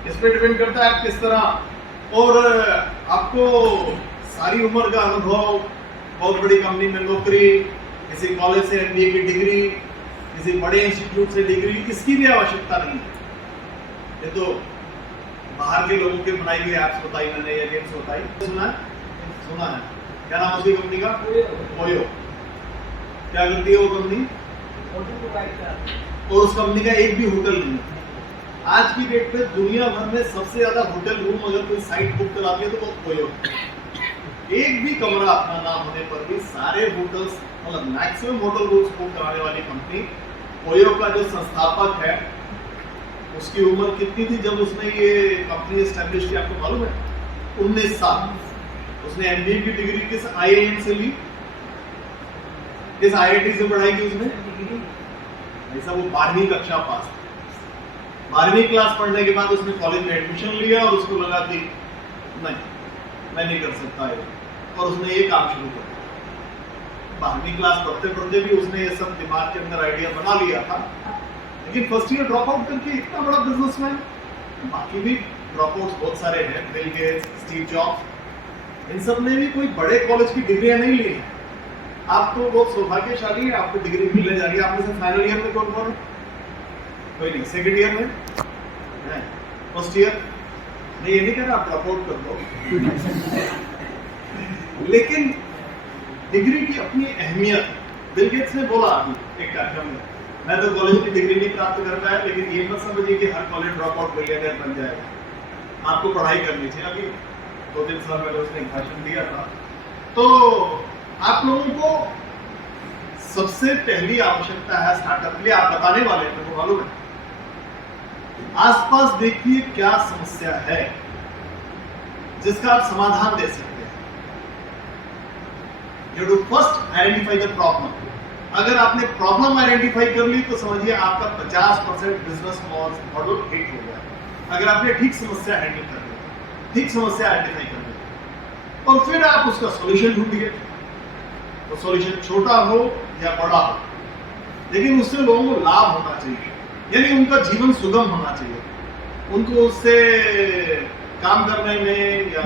इस पे डिपेंड करता है आप किस तरह, और आपको सारी उम्र का अनुभव, बहुत बड़ी कंपनी में नौकरी, किसी कॉलेज से MBA की डिग्री, किसी बड़े इंस्टीट्यूट से डिग्री, इसकी भी आवश्यकता नहीं है। ये तो बाहर के लोगों के बनाई हुई ऐप्स बताई मैंने, या गेम्स बताई, सुना है। क्या नाम उसकी कंपनी का? ओयो। क्या करती है वो कंपनी? और उस कंपनी का एक भी होटल नहीं है। आज की डेट पे दुनिया भर में सबसे ज्यादा होटल रूम अगर कोई साइट बुक कराती है तो वो ओयो। एक भी कमरा अपना ना होने पर भी सारे होटल्स, मतलब मैक्सिमम होटल रूम्स बुक कराने वाली कंपनी ओयो का जो संस्थापक है, उसकी उम्र कितनी थी जब उसने ये कंपनी एस्टैब्लिश की, आपको मालूम है? 19 साल। उसने MBA की डिग्री किस IIM से ली, किस IIT से पढ़ाई की उसने? ऐसा वो 12वीं कक्षा पास। 12वीं क्लास पढ़ने के बाद उसने कॉलेज में एडमिशन लिया और उसको लगा कि नहीं, मैं नहीं कर सकता है, और उसने ये काम शुरू कर दिया। 12वीं क्लास पढ़ते पढ़ते भी उसने ये सब दिमाग के अंदर आइडिया बना लिया था, लेकिन फर्स्ट ईयर ड्रॉप आउट करके इतना बड़ा बिजनेसमैन। बाकी भी ड्रॉप आउट बहुत सारे हैं, बिल गेट्स, स्टीव जॉब्स, इन सब ने भी कोई बड़े कॉलेज की डिग्रियां नहीं ली हैं। आप तो बहुत सौभाग्यशाली है, आपको डिग्री मिलने जा रही है। आप में से फाइनल ईयर में कौन कौन? कोई नहीं। सेकंड ईयर में? First year? मैं ये नहीं कह रहा आप ड्रॉप आउट कर दो, लेकिन डिग्री की अपनी अहमियत, बिल गेट्स ने बोला अभी एक कार्यक्रम में, मैं तो कॉलेज की डिग्री नहीं प्राप्त कर पाया, लेकिन ये मत समझिए कि हर कॉलेज ड्रॉप आउट बिलियनियर बन जाएगा। आपको पढ़ाई करनी चाहिए। अभी 2-3 साल पहले उसने एक भाषण दिया था। तो आप लोगों को सबसे पहली आवश्यकता है स्टार्टअप के लिए, आप बताने वाले हैं, मेरे को मालूम है। आसपास देखिए क्या समस्या है जिसका आप समाधान दे सकते हैं। You do first identify the problem. अगर आपने प्रॉब्लम आइडेंटिफाई कर ली तो समझिए आपका 50% बिजनेस मॉडल हिट हो गया। अगर आपने ठीक समस्या हैंडल कर ली, ठीक समस्या आइडेंटिफाई कर ली, और फिर आप उसका सॉल्यूशन ढूंढिए। तो सॉल्यूशन छोटा हो या बड़ा हो, लेकिन उससे लोगों को लाभ होना चाहिए, यानी उनका जीवन सुगम होना चाहिए, उनको उससे काम करने में या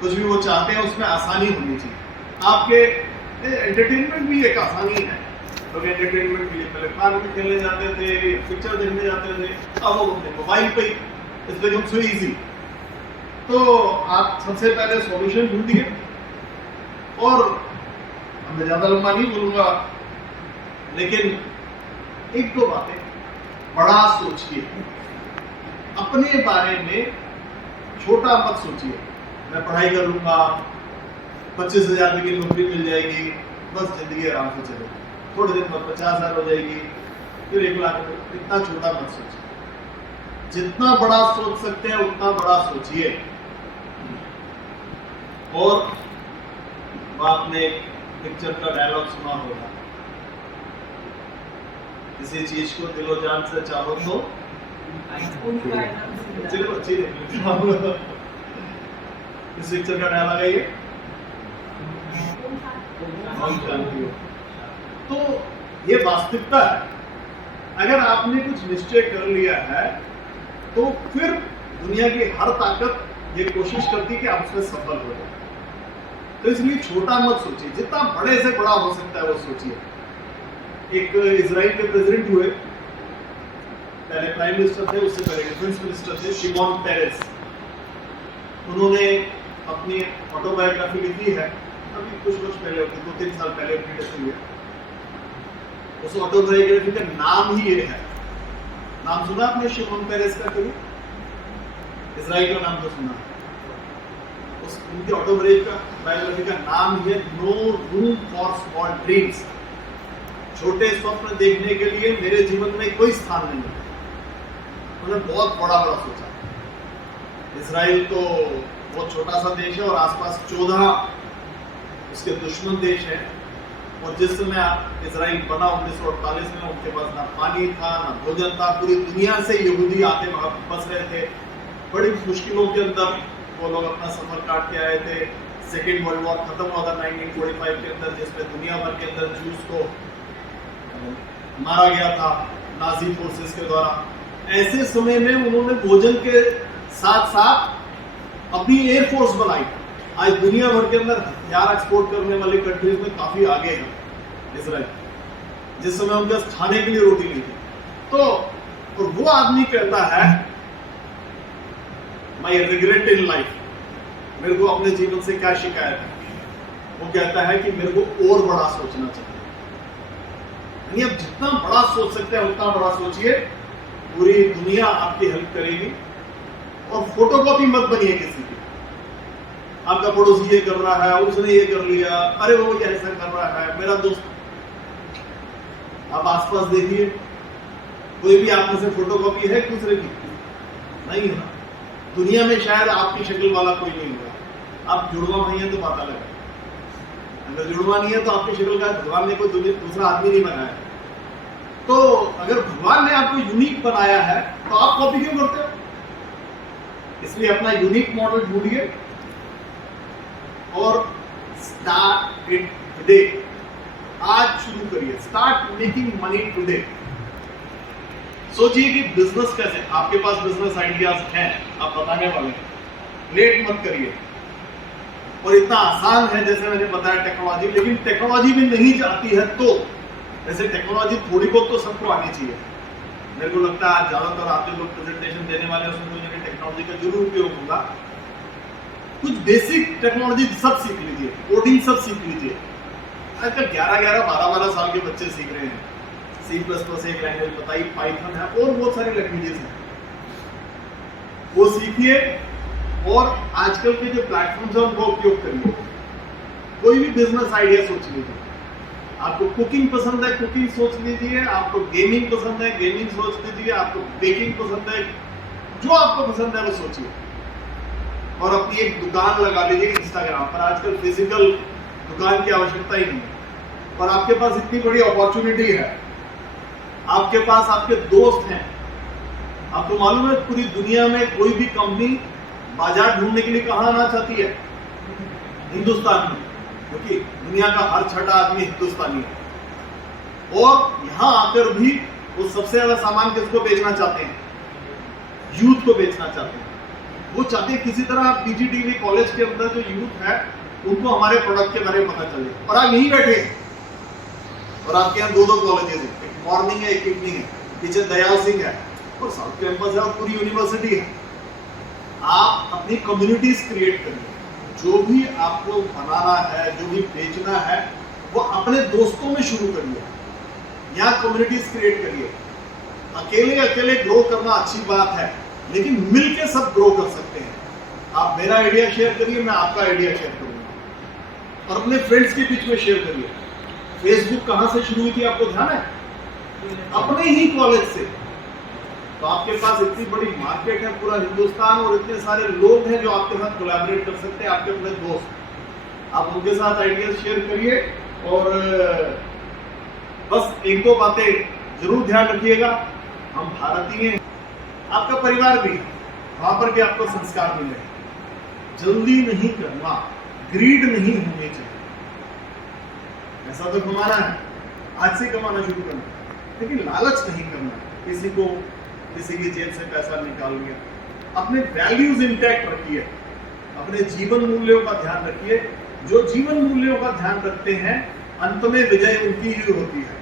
कुछ भी वो चाहते हैं उसमें आसानी होनी चाहिए। आपके एंटरटेनमेंट भी एक आसानी है। लोग एंटरटेनमेंट के लिए पहले पार्क में खेलने जाते थे, पिक्चर देखने जाते थे, अब वो अपने मोबाइल पे इट्स बिकम सो इजी। तो आप सबसे पहले सॉल्यूशन ढूंढिए, और मैं ज्यादा लंबा नहीं बोलूंगा, लेकिन 1-2 बातें। बड़ा सोचिए, अपने बारे में छोटा मत सोचिए। मैं पढ़ाई कर लूंगा, 25,000 की नौकरी मिल जाएगी, बस जिंदगी आराम से चलेगी, थोड़े दिन बाद 50,000 हो जाएगी, फिर 1 लाख। इतना छोटा मत सोचिए। जितना बड़ा सोच सकते हैं उतना बड़ा सोचिए। और आपने पिक्चर का डायलॉग सुना होगा, किसी चीज को दिलो जान से चाहो तो चलो अच्छी इस पिक्चर का डायलॉग है ये, जानती हो। तो ये वास्तविकता है। अगर आपने कुछ निश्चय कर लिया है तो फिर दुनिया की हर ताकत ये कोशिश करती है कि आप उसमें सफल हो जाए। तो इसलिए छोटा मत सोचिए, जितना बड़े से बड़ा हो सकता है वो सोचिए। एक इजराइल के प्रेसिडेंट हुए, पहले प्राइम मिनिस्टर थे, उससे पहले डिफेंस मिनिस्टर थे, शिमोन पेरेस। उन्होंने अपनी ऑटोबायोग्राफी लिखी है, अभी कुछ वर्ष पहले, 2-3 साल पहले उनकी डेथ हुई है। उस ऑटोबायोग्राफी का नाम ही ये है। नाम सुना आपने शिमोन पेरेस का कभी? इजराइल का नाम तो सुना। उस उनकी ऑटोबायोग्राफी का नाम है no room for small dreams. छोटे स्वप्न देखने के लिए मेरे जीवन में कोई स्थान नहीं है। उन्होंने बहुत बड़ा सोचा। इजराइल तो बहुत छोटा सा देश है और आसपास 14 उसके दुश्मन देश हैं। और जिस समय इजराइल बना 1948 में, उनके पास ना पानी था ना भोजन था। पूरी दुनिया से यहूदी आके वहां बस रहे थे। बड़ी मुश्किलों के अंदर वो लोग अपना सफर काट के आए थे। सेकेंड वर्ल्ड वॉर खत्म हुआ था 1945 के अंदर, जिसमें दुनिया भर के अंदर जूस को मारा गया था नाजी फोर्सेस के द्वारा। ऐसे समय में उन्होंने भोजन के साथ साथ अपनी एयरफोर्स बनाई। आज दुनिया भर के अंदर हथियार एक्सपोर्ट करने वाली कंट्रीज में काफी आगे है इजराइल, जिस समय उनके पास खाने के लिए रोटी नहीं थी। तो और वो आदमी कहता है माई रिग्रेट इन लाइफ, मेरे को अपने जीवन से क्या शिकायत है? वो कहता है कि मेरे को और बड़ा सोचना चाहिए। यानी आप जितना बड़ा सोच सकते हैं उतना बड़ा सोचिए, पूरी दुनिया आपकी हेल्प करेगी। और फोटोकॉपी मत बनिए किसी की। आपका पड़ोसी ये कर रहा है, उसने ये कर लिया, अरे वो ऐसा कर रहा है, मेरा दोस्त। आप आसपास देखिए, कोई भी आप में से फोटोकॉपी है दूसरे की? नहीं है ना। दुनिया में शायद आपकी शक्ल वाला कोई नहीं होगा। आप जुड़वा नहीं है तो पता लगा, अगर जुड़वा नहीं है तो आपकी शक्ल का भगवान ने कोई दूसरा आदमी नहीं बनाया। तो अगर भगवान ने आपको यूनिक बनाया है तो आप कॉपी क्यों करते हो? इसलिए अपना यूनिक मॉडल ढूंढिए और स्टार्ट इट टुडे। आज शुरू करिए, स्टार्ट मेकिंग मनी टुडे। सोचिए कि बिजनेस कैसे, आपके पास बिजनेस आइडियाज हैं, आप बताने वाले हैं, लेट मत करिए। और इतना आसान है जैसे मैंने बताया टेक्नोलॉजी, लेकिन टेक्नोलॉजी भी नहीं जाती है तो वैसे टेक्नोलॉजी थोड़ी बहुत तो सबको आनी चाहिए। मेरे को लगता है ज्यादातर आप जो लोग प्रेजेंटेशन देने वाले हैं उसमें मुझे टेक्नोलॉजी का जरूर उपयोग होगा। कुछ बेसिक टेक्नोलॉजी सब सीख लीजिए, कोडिंग सब सीख लीजिए। आजकल 11-11, 12-12 साल के बच्चे सीख रहे हैं। C++ एक लैंग्वेज बताई, पाइथन है और बहुत सारे लैंग्वेजेस हैं, वो सीखिए। और आजकल के जो प्लेटफॉर्म्स हैं उनको उपयोग करिए। कोई भी बिजनेस आइडिया सोच लीजिए। आपको कुकिंग पसंद है, कुकिंग सोच लीजिए। आपको गेमिंग पसंद है, गेमिंग सोच लीजिए। आपको बेकिंग पसंद है, जो आपको पसंद है वो सोचिए। और अपनी एक दुकान लगा लीजिए इंस्टाग्राम पर। आजकल फिजिकल दुकान की आवश्यकता ही नहीं है। और आपके पास इतनी बड़ी अपॉर्चुनिटी है, आपके पास आपके दोस्त हैं। आपको मालूम है पूरी दुनिया में कोई भी कंपनी बाजार ढूंढने के लिए कहां आना चाहती है? हिंदुस्तान में, क्योंकि दुनिया का हर छठा आदमी हिंदुस्तानी है। और यहां आकर भी वो सबसे ज्यादा सामान किसको बेचना चाहते हैं? यूथ को बेचना चाहते हैं। वो चाहते हैं किसी तरह पीजीटीवी कॉलेज के अंदर जो यूथ है उनको हमारे प्रोडक्ट के बारे में पता चले। और आप यहीं बैठे हैं और आपके यहाँ 2-2 कॉलेजेस हैं, एक मॉर्निंग है, एक इवनिंग है। पीछे दयाल सिंह है और साउथ कैंपस है और पूरी यूनिवर्सिटी है। आप अपनी कम्युनिटीज क्रिएट करिए। जो भी आपको बनाना है, जो भी बेचना है, वो अपने दोस्तों में शुरू करिए। यहाँ कम्युनिटीज क्रिएट करिए। अकेले ग्रो करना अच्छी बात है, लेकिन मिलके सब ग्रो कर सकते हैं। आप मेरा आइडिया शेयर करिए, मैं आपका आइडिया शेयर करूंगा। और अपने फ्रेंड्स के बीच में शेयर करिए। फेसबुक कहां से शुरू हुई थी आपको ध्यान है? अपने ही कॉलेज से। तो आपके पास इतनी बड़ी मार्केट है पूरा हिंदुस्तान, और इतने सारे लोग हैं जो आपके साथ कोलैबोरेट कर सकते हैं, आपके अपने दोस्त। आप उनके साथ आइडियाज शेयर करिए। और बस 1-2 बातें जरूर ध्यान रखिएगा। हम भारतीय हैं, आपका परिवार भी, वहां पर भी आपको संस्कार मिले। जल्दी नहीं करना, ग्रीड नहीं होनी चाहिए। ऐसा तो कमाना है, आज से कमाना शुरू करना, लेकिन लालच नहीं करना। किसी की जेब से पैसा निकाल लिया, अपने वैल्यूज इंटैक्ट रखिए, अपने जीवन मूल्यों का ध्यान रखिए। जो जीवन मूल्यों का ध्यान रखते हैं अंत में विजय उनकी ही होती है।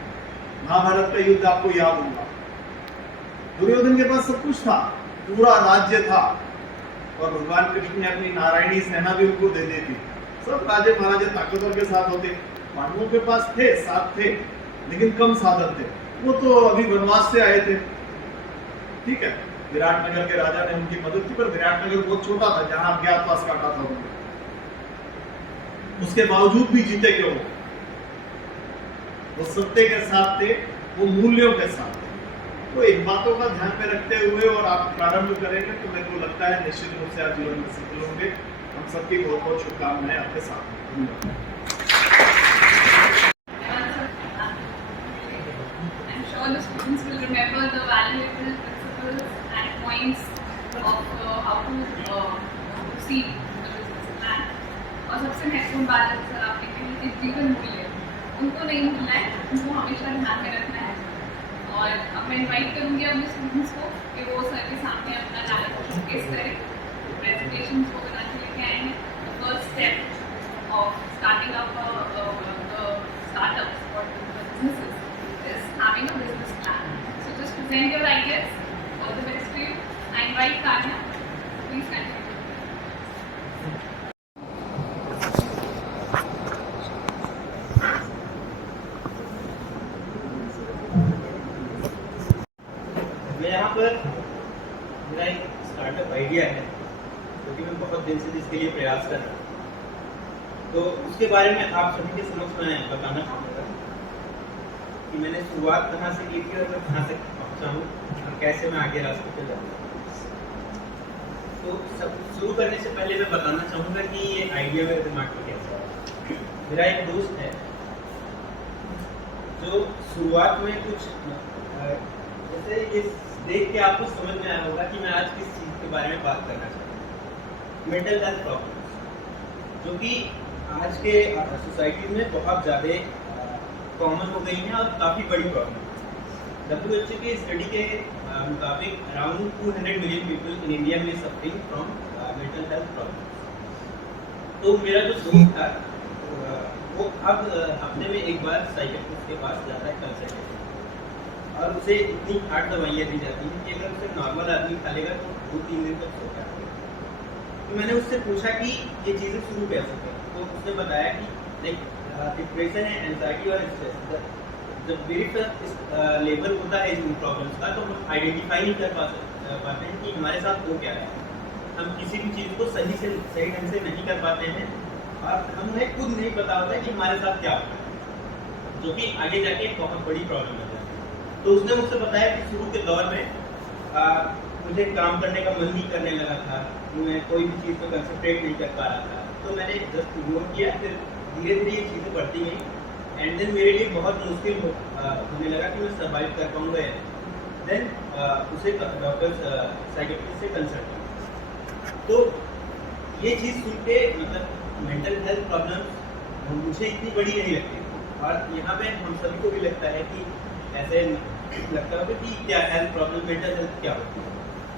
महाभारत का युद्ध आपको याद होगा, दुर्योधन के पास सब कुछ था, पूरा राज्य था, और भगवान कृष्ण ने अपनी नारायणी सेना भी उनको दे दी थी। सब राजे महाराजे ताकतवर के साथ होते, पांडवों के पास थे, साथ थे, लेकिन कम साधन थे। वो तो अभी वनवास से आए थे, ठीक है, विराटनगर के राजा ने उनकी मदद की, पर विराटनगर बहुत छोटा था जहां अज्ञातवास काटा था उन्होंने। उसके बावजूद भी जीते क्यों? वो सत्य के साथ थे, वो मूल्यों के साथ थे। तो इन बातों का ध्यान में रखते हुए और आप प्रारंभ करेंगे तो मेरे को लगता है निश्चित रूप से आप जीवन में सफल होंगे। हम सबकी बहुत बहुत शुभकामनाएं आपके साथ हैं। I'm sure the students will remember the valuable principles and points of how to proceed the business plan. और सबसे महत्वपूर्ण बात है सर आपने कही कि जीवन मूल्य उनको नहीं भूलना है, उनको हमेशा ध्यान में रखना है। और अब मैं इनवाइट करूँगी अपने स्टूडेंट्स को कि वो सर के सामने अपना टैलेंट शोकेस करें। प्रेजेंटेशन को बना के लेके आए हैं। The first step of starting up the startups और businesses is having a business plan. So just present your ideas. All the best to you. I invite Tanya. Please continue. मैं यहाँ पर मेरा एक स्टार्टअप आइडिया है क्योंकि मैं बहुत दिन से इसके लिए प्रयास कर रहा हूँ। तो उसके बारे में आप सभी के समक्ष मैं बताना चाहूँगा कि मैंने शुरुआत कहाँ से की थी और मैं कहाँ तक पहुँचा हूँ और कैसे मैं आगे रास्ते पे जाऊँगा। तो सब शुरू करने से पहले मैं बताना चाहूँगा कि ये आइडिया मेरे दिमाग में कैसे आया। मेरा एक दोस्त है जो शुरुआत में कुछ जैसे ये देख के आपको समझ में आया होगा कि मैं आज किस चीज़ के बारे में बात करना चाहता हूँ। मेंटल हेल्थ प्रॉब्लम्स, जो कि आज के सोसाइटी में बहुत ज़्यादा कॉमन हो गई हैं और काफ़ी बड़ी प्रॉब्लम है। WHO के स्टडी के मुताबिक around 200 million people in India में suffering from mental health problems. तो मेरा जो दोस्त था वो अब हफ्ते में एक बार साइकियाट्रिस्ट के पास जाता है कंसल्टेशन, और उसे इतनी हार्ड दवाइयाँ दी जाती हैं कि अगर उसे नॉर्मल आदमी खा लेगा तो 2-3 दिन तक सोता है। तो मैंने उससे पूछा कि ये चीज़ें शुरू कैसे करें। तो उसने बताया कि लाइक डिप्रेशन है, एंजाइटी और स्ट्रेस, जब मेरी फर्स्ट लेवल होता है इन प्रॉब्लम्स का तो हम आइडेंटिफाई नहीं कर पाते हैं कि हमारे साथ हो क्या है। हम किसी भी चीज़ को सही ढंग से नहीं कर पाते हैं और हमें खुद नहीं पता होता है कि हमारे साथ क्या होता है, जो कि आगे जाके एक बहुत बड़ी प्रॉब्लम है। तो उसने मुझसे बताया कि शुरू के दौर में मुझे काम करने का मन नहीं करने लगा था, मैं कोई भी चीज़ पर कंसंट्रेट नहीं कर पा रहा था। तो मैंने जस्ट इग्नोर किया, फिर धीरे धीरे ये चीज़ें बढ़ती गई एंड देन मेरे लिए बहुत मुश्किल होने लगा कि मैं सर्वाइव कर पाऊँगा। देन उसे डॉक्टर साइकियाट्रिस्ट से कंसल्ट किया। तो ये चीज़ सुन के मतलब मेंटल हेल्थ प्रॉब्लम मुझे इतनी बड़ी नहीं लगती, और यहाँ पे हम सभी को भी लगता है कि ऐसे लगता होगा कि क्या हेल्थ प्रॉब्लम, मेंटल हेल्थ क्या होती है,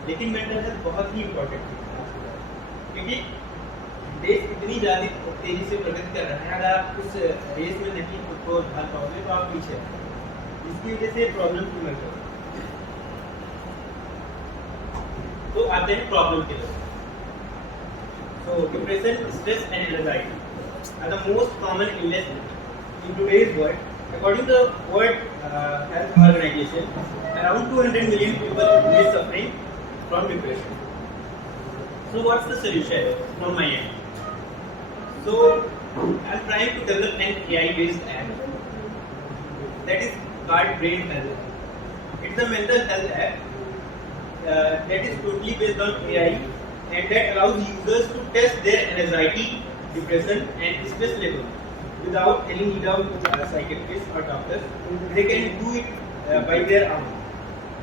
लेकिन मेंटल हेल्थ बहुत ही इम्पोर्टेंट है क्योंकि देश इतनी ज़्यादा तेज़ी से प्रगति कर रहा है। अगर आप उस रेस में नहीं खुद को ढाल पाओगे तो आप पीछे, जिसकी वजह से प्रॉब्लम की मर जाओगे। तो आते हैं प्रॉब्लम के लिए। So depression, stress and anxiety are the most common illness in today's world. According to the World Health Organization, around 200 million people are suffering from depression. So what's the solution from my end? So I'm trying to develop an AI-based app that is called Brain Health. It's a mental health app that is totally based on AI and that allows users to test their anxiety, depression and stress level without any need of psychiatrists or doctors. They can do it by their own.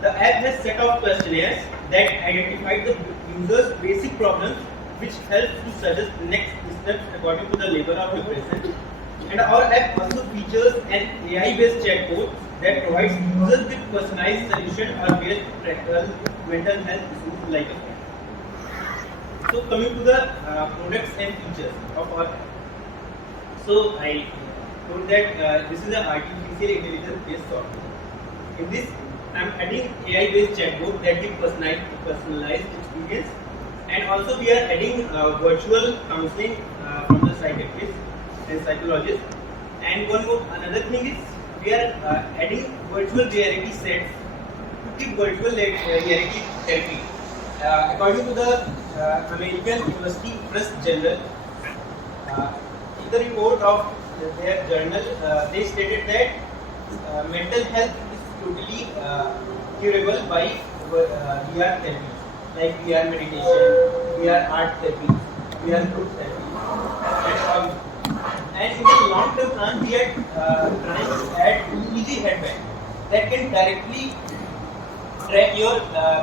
The app has set of questionnaires that identify the user's basic problems, which helps to suggest the next steps according to the level of depression. And our app also features an AI-based chatbot that provides users with personalized solution or based practical mental health issues like a friend. So coming to the products and features of our app. So I told that this is an artificial intelligence based software. In this, I'm adding AI based chatbot that gives personalized experience, and also we are adding virtual counseling from the psychiatrist and psychologist. And another thing is we are adding virtual reality sets to give virtual reality therapy. According to the American University Press Journal, in the report of their journal, they stated that mental health is totally curable by VR therapy, like VR meditation, VR art therapy, VR group therapy, and in the long-term plan, we are trying to add EEG headband that can directly track your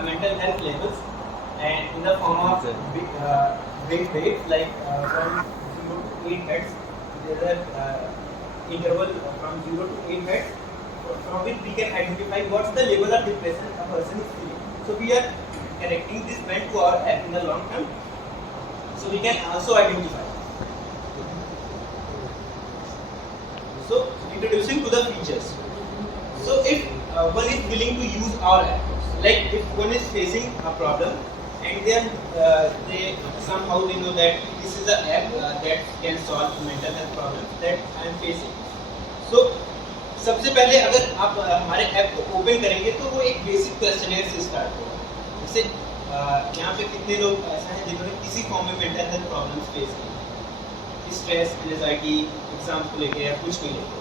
mental health levels, and in the form of big waves like from 0 to 8 hertz. There is an interval from 0 to 8 hertz from which we can identify what's the level of depression a person is feeling. So we are connecting this band to our app in the long term, so we can also identify. So introducing to the features. So if one is willing to use our app, like if one is facing a problem and then they somehow they know that this is an app that can solve mental health problems that I am facing. So सबसे पहले अगर आप हमारे app को open करेंगे तो वो एक बेसिक क्वेश्चनर से स्टार्ट होगा. जैसे यहाँ पे कितने लोग ऐसा हैं जिन्होंने किसी फॉर्म में मेंटल हेल्थ प्रॉब्लम्स फेस की, स्ट्रेस, एंजाइटी, एग्जाम्स को लेके या कुछ को लेके.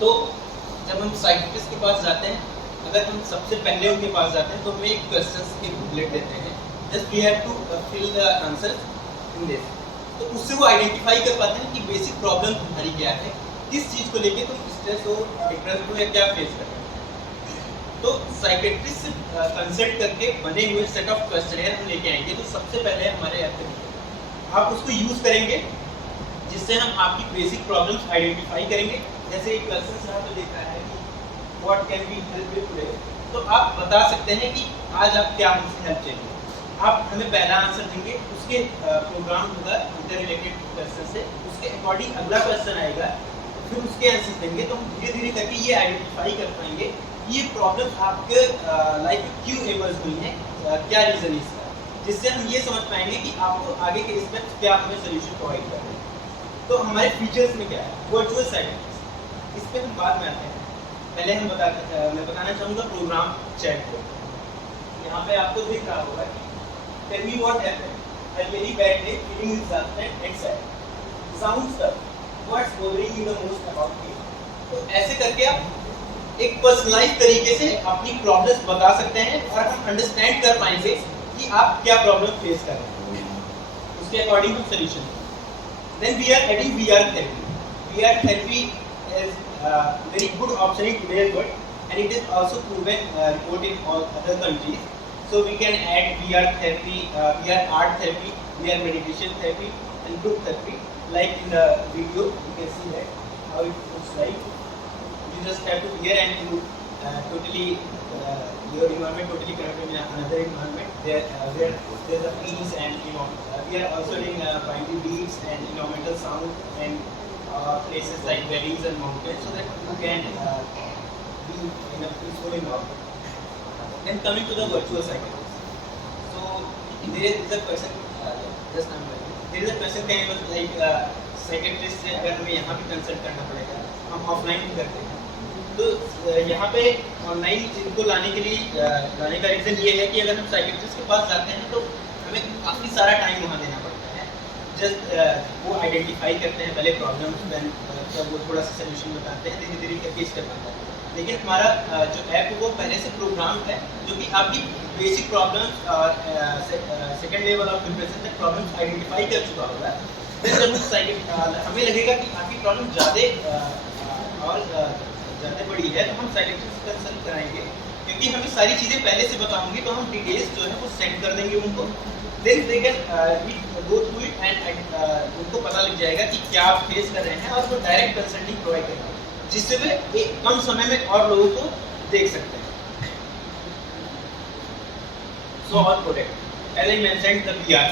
तो जब हम साइकियाट्रिस्ट के पास जाते हैं, अगर हम सबसे पहले उनके पास जाते हैं तो हमें एक क्वेश्चंस के बुकलेट देते हैं. Just we have to fill the answers in this. तो उससे वो आइडेंटिफाई कर पाते हैं कि बेसिक प्रॉब्लम तुम्हारी क्या है, किस चीज़ को लेके तुम स्ट्रेस हो, डिप्रेस हो या क्या फेस कर रहे हो. तो साइकियाट्रिस्ट से कंसल्ट करके बने हुए सेट ऑफ क्वेश्चनर हम लेके आएंगे. तो सबसे पहले हमारे ऐप पे आप उसको यूज़ करेंगे जिससे हम आपकी बेसिक प्रॉब्लम्स आइडेंटिफाई करेंगे. जैसे एक क्वेश्चन यहाँ पे देखा है कि what can be help you today. तो आप बता सकते हैं कि आज आप क्या हमसे हेल्प चाहिए. आप हमें पहला आंसर देंगे, उसके प्रोग्राम होगा इंटर रिलेटेड क्वेश्चन से, उसके अकॉर्डिंग अगला क्वेश्चन आएगा, फिर उसके आंसर देंगे. तो हम धीरे धीरे करके ये आइडेंटिफाई कर पाएंगे ये प्रॉब्लम आपके लाइफ में क्यों इमर्ज हुई है, क्या रीज़न है इसका, जिससे हम ये समझ पाएंगे कि आपको आगे के स्टेप्स क्या हमें सोल्यूशन प्रोवाइड करना है. तो हमारे फीचर्स में क्या है, वर्चुअल साइकियाट्रिस्ट, इस पर हम बाद में आते हैं. पहले हम मैं बताना चाहूँगा प्रोग्राम चैट को. यहाँ पे आपको दिख रहा होगा कि tell me what happened, a very bad day, feeling exhausted and sad. Sounds tough. What's bothering you the most about it? तो ऐसे करके आप एक पर्सनलाइज तरीके से अपनी प्रॉब्लम्स बता सकते हैं और हम अंडरस्टैंड कर पाएंगे कि आप क्या प्रॉब्लम फेस कर रहे हैं. उसके अकॉर्डिंग हम solution. Then we are adding VR therapy. VR therapy is a very good option in today's world, and it is also proven report in all other countries. So we can add VR therapy, VR art therapy, VR meditation therapy, and group therapy. Like in the video, you can see that how it looks like. You just have to hear and you totally your environment totally connected in another environment. There there's a peace and we are also doing finding beats and environmental sound and places like valleys and mountains, so that you can be in a peaceful environment. Then coming to the virtual psychiatrist. So there is a person just I'm writing. There is a person can like psychiatrist से अगर हमें यहाँ भी consult करना पड़ेगा, हम offline भी करते हैं. तो यहाँ पे ऑनलाइन इनको लाने के लिए लाने का रीज़न ये है कि अगर हम साइकियाट्रिस्ट के पास जाते हैं तो हमें काफ़ी सारा टाइम वहाँ देना पड़ता है. जस्ट वो आइडेंटिफाई करते हैं पहले प्रॉब्लम, जब वो थोड़ा सा सोल्यूशन बताते हैं, धीरे धीरे करके स्टेप आता है. लेकिन हमारा जो ऐप है वो पहले से प्रोग्राम है जो कि आपकी बेसिक प्रॉब्लम्स और सेकेंड लेवल ऑफ डिप्रेशन तक प्रॉब्लम्स आइडेंटिफाई कर चुका होगा. फिर जब हमें लगेगा कि आपकी प्रॉब्लम ज़्यादा बड़ी है तो हम साइकियाट्रिस्ट से कंसल्ट कराएंगे, क्योंकि हमें सारी चीज़ें पहले से बताऊंगी तो हम डिटेल्स जो है वो सेंड कर देंगे उनको. Then they can go through it and उनको पता लग जाएगा कि क्या आप फेस कर रहे हैं और वो डायरेक्ट कंसल्टिंग प्रोवाइड करेंगे, जिससे वे कम समय में और लोगों को देख सकते हैं. So our product, as I mentioned, the VR,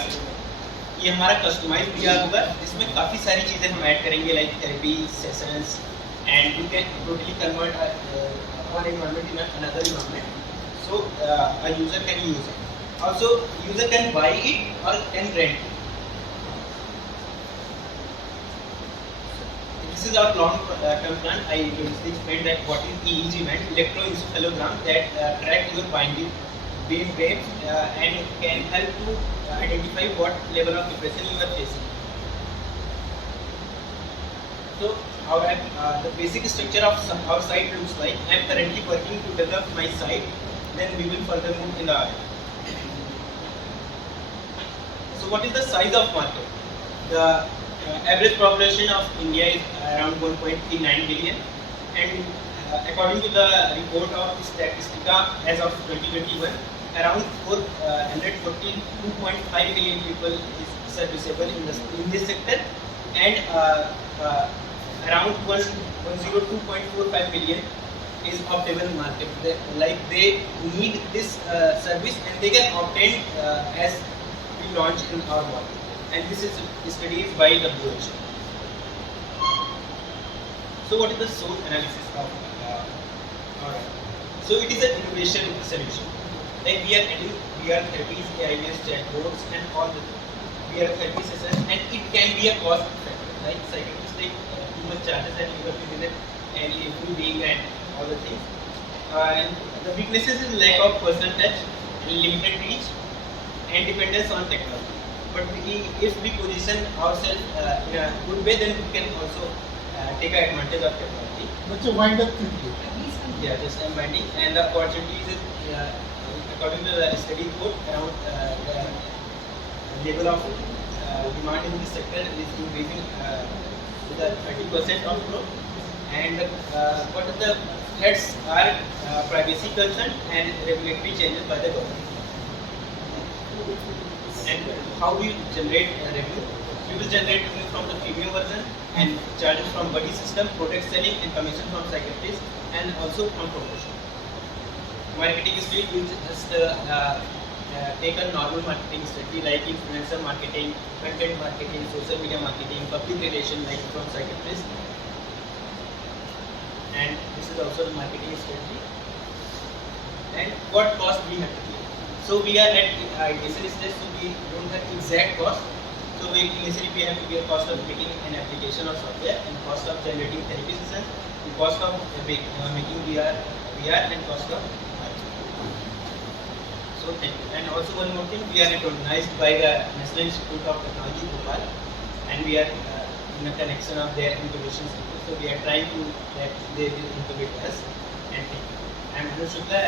ये हमारा कस्टमाइज VR होगा, जिसमें काफ़ी सारी चीज़ें हम ऐड करेंगे, like therapy sessions, and you can totally convert one environment in another environment. So a user can use it. Also, user can buy it or can rent it. This is our long-term plan. I previously explained that what is EEG event, electroencephalogram, that track your binding waves and can help to identify what level of depression you are facing. So, the basic structure of our site looks like. I am currently working to develop my site. Then we will further move in the art. So, what is the size of market? The average population of India is around 1.39 billion, and according to the report of Statistica as of 2021, around 442.5 million people is serviceable in this sector, and around 102.45 million is optimal market. They need this service and they can obtain as we launch in our market. And this is studies by WHO. So what is the SWOT analysis of so it is an innovation solution. Like we are adding VR therapies, AI-based chatbots, and all the VR therapy sessions, and it can be a cost factor. Like psychiatrists take too much charges and you have to visit every week and all the things. And the weaknesses is lack of personal touch, limited reach, and dependence on technology. But if we position ourselves in a good way, then we can also take advantage of technology. What's your wind up thinking? Yeah, just I'm winding. And the opportunities is, according to the study report, around the level of demand in this sector is increasing with a 30% of growth. And what are the threats are privacy concern and regulatory changes by the government. And how do you generate revenue? You will generate revenue from the premium version and charges from buddy system, product selling, and commission from psychiatrists, and also from promotion. Marketing street will just take a normal marketing strategy like influencer marketing, content marketing, social media marketing, public relation like from psychiatrists. And this is also the marketing strategy. And what cost we have to pay. So we are at initial stage, so we don't have exact cost. So we initially we have to give cost of making an application or software, and cost of generating therapy sessions, the cost of making VR, and cost of marketing. So thank you. And also one more thing, we are recognized by the National Institute of Technology, Bhopal, and we are in a connection of their incubation center. So we are trying to that they will incubate us. And thank you. I am Anuj Shukla.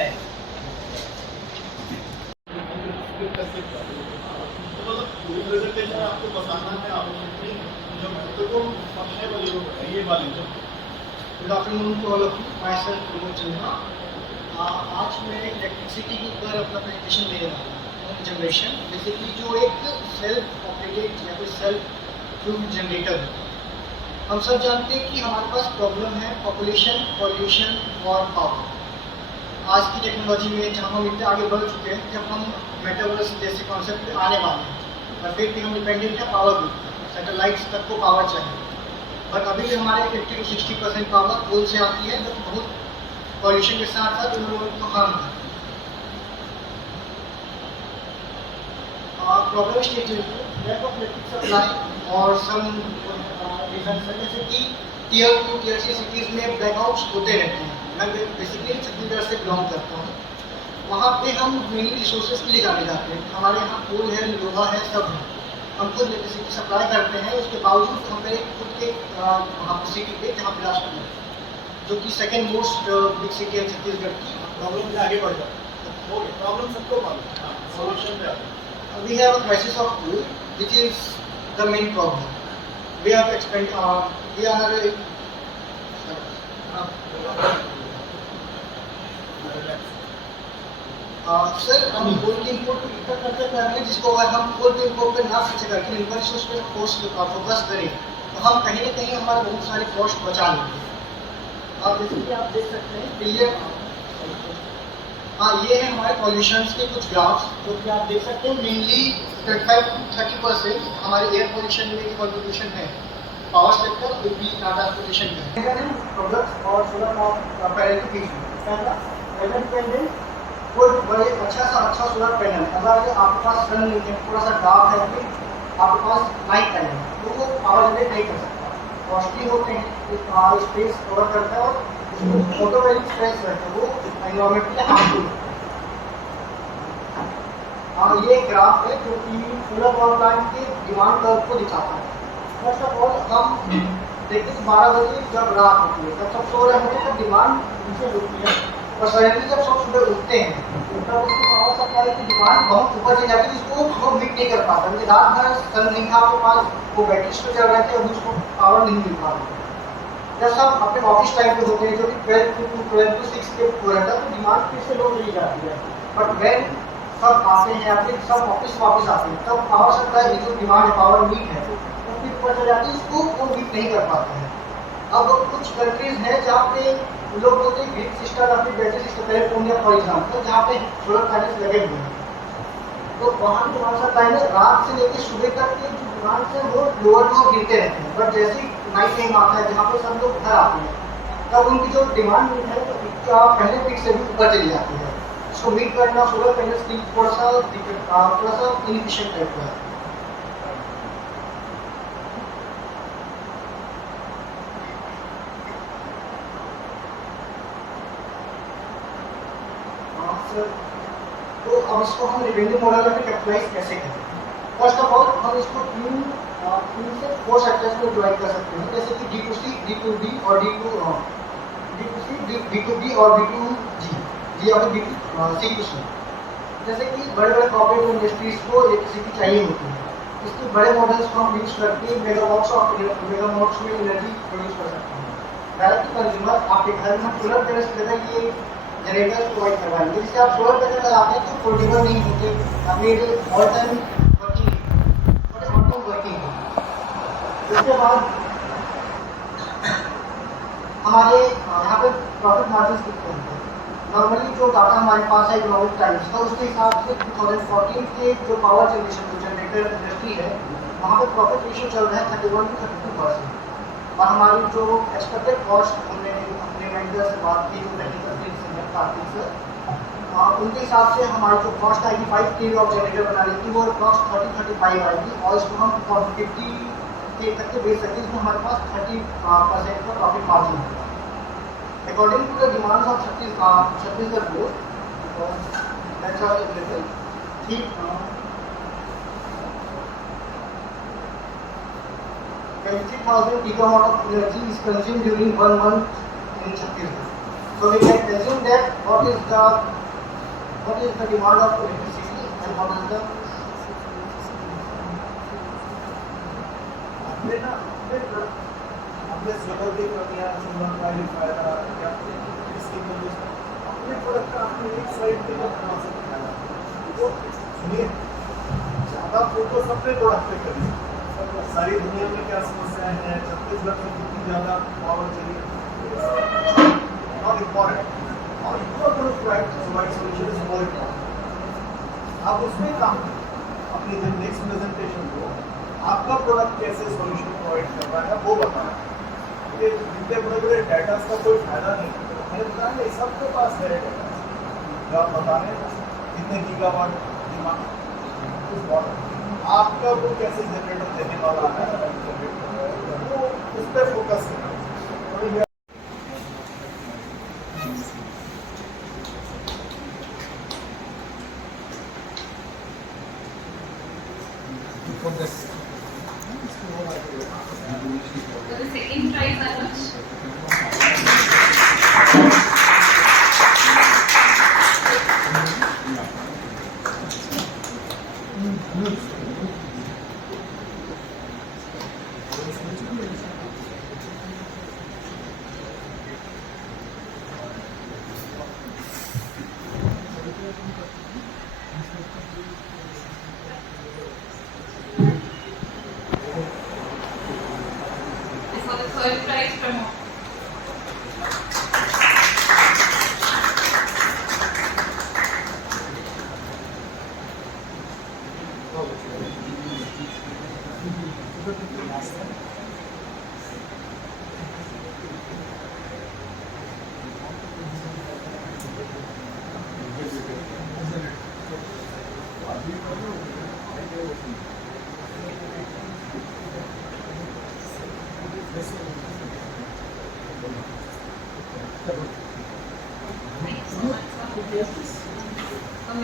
Presentation आपको बताना है आपने जो महत्वपूर्ण पक्ष है वो ये वाले जो good afternoon to all of you, myself Pramod Chandra. आज मैं इलेक्ट्रिसिटी के ऊपर अपना प्रेजेंटेशन देने वाला हूँ। जनरेशन बेसिकली जो एक सेल्फ ऑपरेटेड या कोई सेल्फ फ्यूल जनरेटर है। हम सब जानते हैं कि हमारे पास प्रॉब्लम है पॉपुलेशन, पॉल्यूशन और पावर। आज की टेक्नोलॉजी में जहाँ हम इतने आगे बढ़ चुके हैं, जब हम मेटावर्स जैसे कॉन्सेप्ट आने वाले हैं, और फिर भी हम डिपेंडेंट है पावर पे, सैटेलाइट्स तक को पावर चाहिए। बट अभी भी हमारे 50 to 60% पावर कोल से आती है, जो बहुत पॉल्यूशन के साथ साथ उन लोगों को हार्म करती है। Problem stages lack of electric supply और सम रीजन जैसे कि टियर 2, टियर 3 सिटीज़ में ब्लैकआउट्स होते रहते हैं। मैं बेसिकली छत्तीसगढ़ से बिलोंग करता हूँ। वहाँ पे हम मेनली रिसोर्सेज के लिए जाने जाते हैं। हमारे यहाँ कोल है, लोहा है, सब है। हम खुद इलेक्ट्रिसिटी सप्लाई करते हैं, उसके बावजूद हम मेरे खुद के वहाँ पर सिटी पे जहाँ बिलासपुर है, जो कि सेकेंड मोस्ट बिग सिटी है छत्तीसगढ़ की। प्रॉब्लम से आगे बढ़ जाए ओके, प्रॉब्लम सबको मालूम है, सॉल्यूशन पे आते हैं। We have a crisis of coal, which is the main problem. We have expand. We are sir हम कोल की इम्पोर्ट इतना करते कर रहे हैं, जिसको अगर हम कोल के इम्पोर्ट पर ना खर्च करके इन्वेस्ट उस पर फोकस करें, तो हम कहीं ना कहीं हमारे बहुत सारे कॉस्ट बचा लेंगे। और जैसे कि आप देख सकते हैं हाँ, ये है हमारे पॉल्यूशंस के कुछ ग्राफ्स जो कि आप देख सकते हैं। मेनली 25-30% हमारे एयर पॉल्यूशन में कंट्रीब्यूशन है पावर सेक्टर और भी ट्रांसपोर्टेशन का। प्रोडक्ट्स और सोलर पैनल के बीच में इंडिपेंडेंट कोई बड़े अच्छा सोलर पैनल, अगर आपके पास सन नहीं है, थोड़ा सा डार्क है, फिर आपके पास नाइट टाइम है, तो वो पावर जनरेट नहीं कर सकता। कॉस्टली होते हैं, स्पेस कवर करता है और फोटो वेरी स्ट्रेस रहता है, वो एनवायरमेंट के लिए हार्मफुल है। ये ग्राफ है जो कि सोलर पावर प्लांट के डिमांड कर्व को दिखाता है। फर्स्ट ऑफ ऑल हम देखते हैं 12 बजे जब रात होती है, जब सब सो रहे होते हैं, तब डिमांड नीचे होती है, और सडनली जब सब सुबह उठते हैं तब उसकी पावर सप्लाई की डिमांड बहुत ऊपर चली जाती है, जिसको वो मीट नहीं कर पाता, क्योंकि रात भर सन नहीं था आपके पास, वो बैटरीज पे चल रहे थे, अभी उसको पावर नहीं मिल पा रही। जब सब अपने ऑफिस टाइम पे होते हैं, जो कि 12 to 6 के हो रहता है, तो डिमांड फिर से लो चली जाती है। बट व्हेन सब आते हैं या फिर सब ऑफिस वापस आते हैं, तब पावर सप्लाई की जो डिमांड है, पावर मीट है, वो फिर ऊपर चल जाती है, उसको वो मीट नहीं कर पाते हैं। अब कुछ कंट्रीज हैं जहाँ पे लोग बोलते हैं ग्रिड सिस्टम या फिर battery system, California for example, जहाँ पे सोलर पैनल्स लगे हुए हैं, तो वहाँ की पावर सप्लाई में रात से लेकर सुबह तक के जो डिमांड है वो लोअर को गिरते रहते हैं। बट जैसे ही नाइट टाइम आता है, जहाँ पे सब लोग घर आते हैं, तब उनकी जो डिमांड है तो पहले पीक से भी ऊपर चली जाती है। इसको मीट करना सोलर पैनल्स की थोड़ा सा इनएफिशिएंट टाइप का है। तो अब इसको हम रेवेन्यू मॉडल में कैपिटलाइज कैसे करें? फर्स्ट ऑफ ऑल हम इसको तीन से 4 सेक्टर्स में डिवाइड कर सकते हैं, जैसे कि D2C, D2B और B2B और B2G और C2C। जैसे कि बड़े बड़े कॉर्पोरेट इंडस्ट्रीज को इलेक्ट्रिसिटी चाहिए होती है, इसके बड़े मॉडल्स को हम यूज करके मेगावाट्स में एनर्जी प्रोड्यूस कर सकते हैं। डायरेक्ट टू कंज्यूमर आपके घर में सोलर पैनल्स लगा, ये जनरेटर्स प्रोवाइड करवाएंगे, जिससे आप सोलर पैनल लगाते हैं तो पोर्टेबल नहीं होते, अपने ऑल टाइम वर्किंग है। उसके बाद हमारे यहाँ पे प्रॉफिट मार्जिन कितने होते हैं? नॉर्मली जो डाटा हमारे पास है इकोनॉमिक टाइम्स का, उसके हिसाब से 2014 के जो पावर जनरेटर इंडस्ट्री है, वहाँ पे प्रॉफिट रेशियो चल रहा है 31 to 32%। और हमारी जो एक्सपेक्टेड कॉस्ट, हमने अपने वेंडर से बात की, जो टेक्निकल टीम से कार्तिक सर, उनके हिसाब से हमारी जो कॉस्ट आएगी 5 kW ऑफ जनरेटर बनाने की, वो कॉस्ट 30-35 आएगी, और इसको हम 50 के तक के बेच सकते हैं, जिसमें हमारे पास 30% का प्रॉफिट मार्जिन होगा। According to the demands of Chhattisgarh board, that's all available. ठीक, 20,000 gigawatt of energy is consumed during 1 month in Chhattisgarh. So we can assume that what is the demand of electricity and what is the अपने struggle के प्रक्रिया संबंध वाली फायदा या इसके लिए अपने प्रोडक्ट का अपने एक साइड पे बना सकते हैं। तो सुनिए, ज़्यादा फोकस अपने प्रोडक्ट पे करिए। सारी दुनिया में क्या समस्याएं हैं, छत्तीसगढ़ में कितनी ज़्यादा पावर चाहिए, नॉट इम्पॉर्टेंट, और provide solution is more important. आप उसमें काम अपनी जब नेक्स्ट प्रेजेंटेशन को आपका प्रोडक्ट कैसे सॉल्यूशन प्रोवाइड कर रहा है वो बताना। ये जितने बड़े बड़े डाटा का कोई फायदा नहीं, मैंने बताया सबके पास है डाटा, जो आप बता रहे हैं कितने गीगावाट डिमांड, आपका वो कैसे जनरेटर देने वाला है, वो उस पर फोकस करना। So the second prize are much. For the third prize from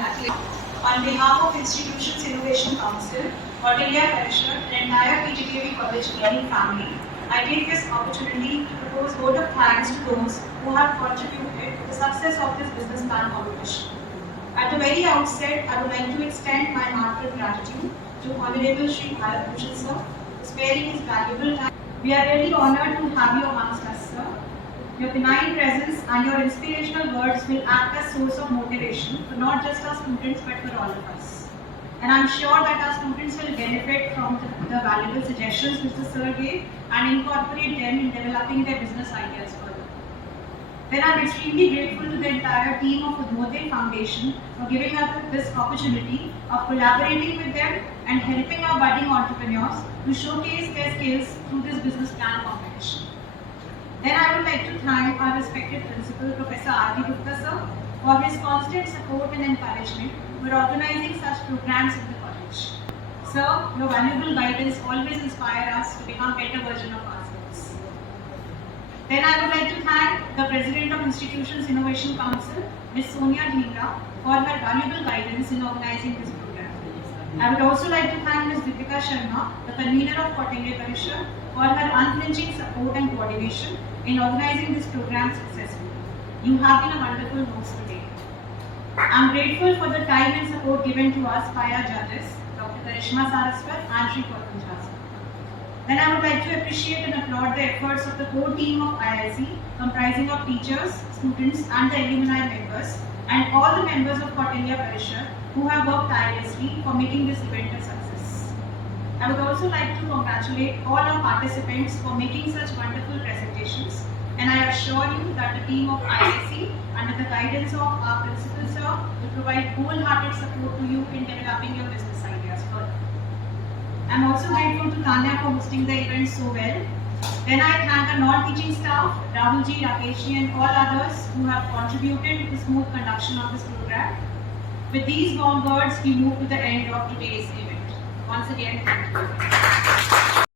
On behalf of Institutions Innovation Council, Kautilya Parishad, and entire PGTV College learning family, I take this opportunity to propose vote of thanks to those who have contributed to the success of this business plan competition. At the very outset, I would like to extend my heartfelt gratitude to Honorable Shri Bharat Bhushan sir for sparing his valuable time. We are really honored to have you amongst us, sir. Your benign presence and your inspirational words will act as source of motivation for not just our students but for all of us. And I'm sure that our students will benefit from the valuable suggestions Mr. Sir gave and incorporate them in developing their business ideas further. Then I'm extremely grateful to the entire team of Udmodeh Foundation for giving us this opportunity of collaborating with them and helping our budding entrepreneurs to showcase their skills through this business plan competition. Then I would like to thank our respected principal, Professor R.D. Gupta sir, for his constant support and encouragement for organizing such programs in the college. Sir, your valuable guidance always inspires us to become better version of ourselves. Then I would like to thank the President of Institutions Innovation Council, Ms. Sonia Dhingra, for her valuable guidance in organizing this program. I would also like to thank Ms. Deepika Sharma, the convener of Kautilya Parishad, for her unflinching support and coordination in organizing this program successfully. You have been a wonderful host today. I am grateful for the time and support given to us by our judges, Dr. Karishma Saraswat and Shri Kautam Jha sir. Then I would like to appreciate and applaud the efforts of the core team of IIC, comprising of teachers, students and the alumni members, and all the members of Kautilya Parishad who have worked tirelessly for making this event a success. I would also like to congratulate all our participants for making such wonderful presentations, and I assure you that the team of IIC, under the guidance of our principal sir, will provide wholehearted support to you in developing your business ideas further. I am also grateful to Tanya for hosting the event so well. Then I thank our non-teaching staff, Rahulji, Rakeshji and all others who have contributed to the smooth conduction of this program. With these warm words, we move to the end of today's event. Once again, thank you.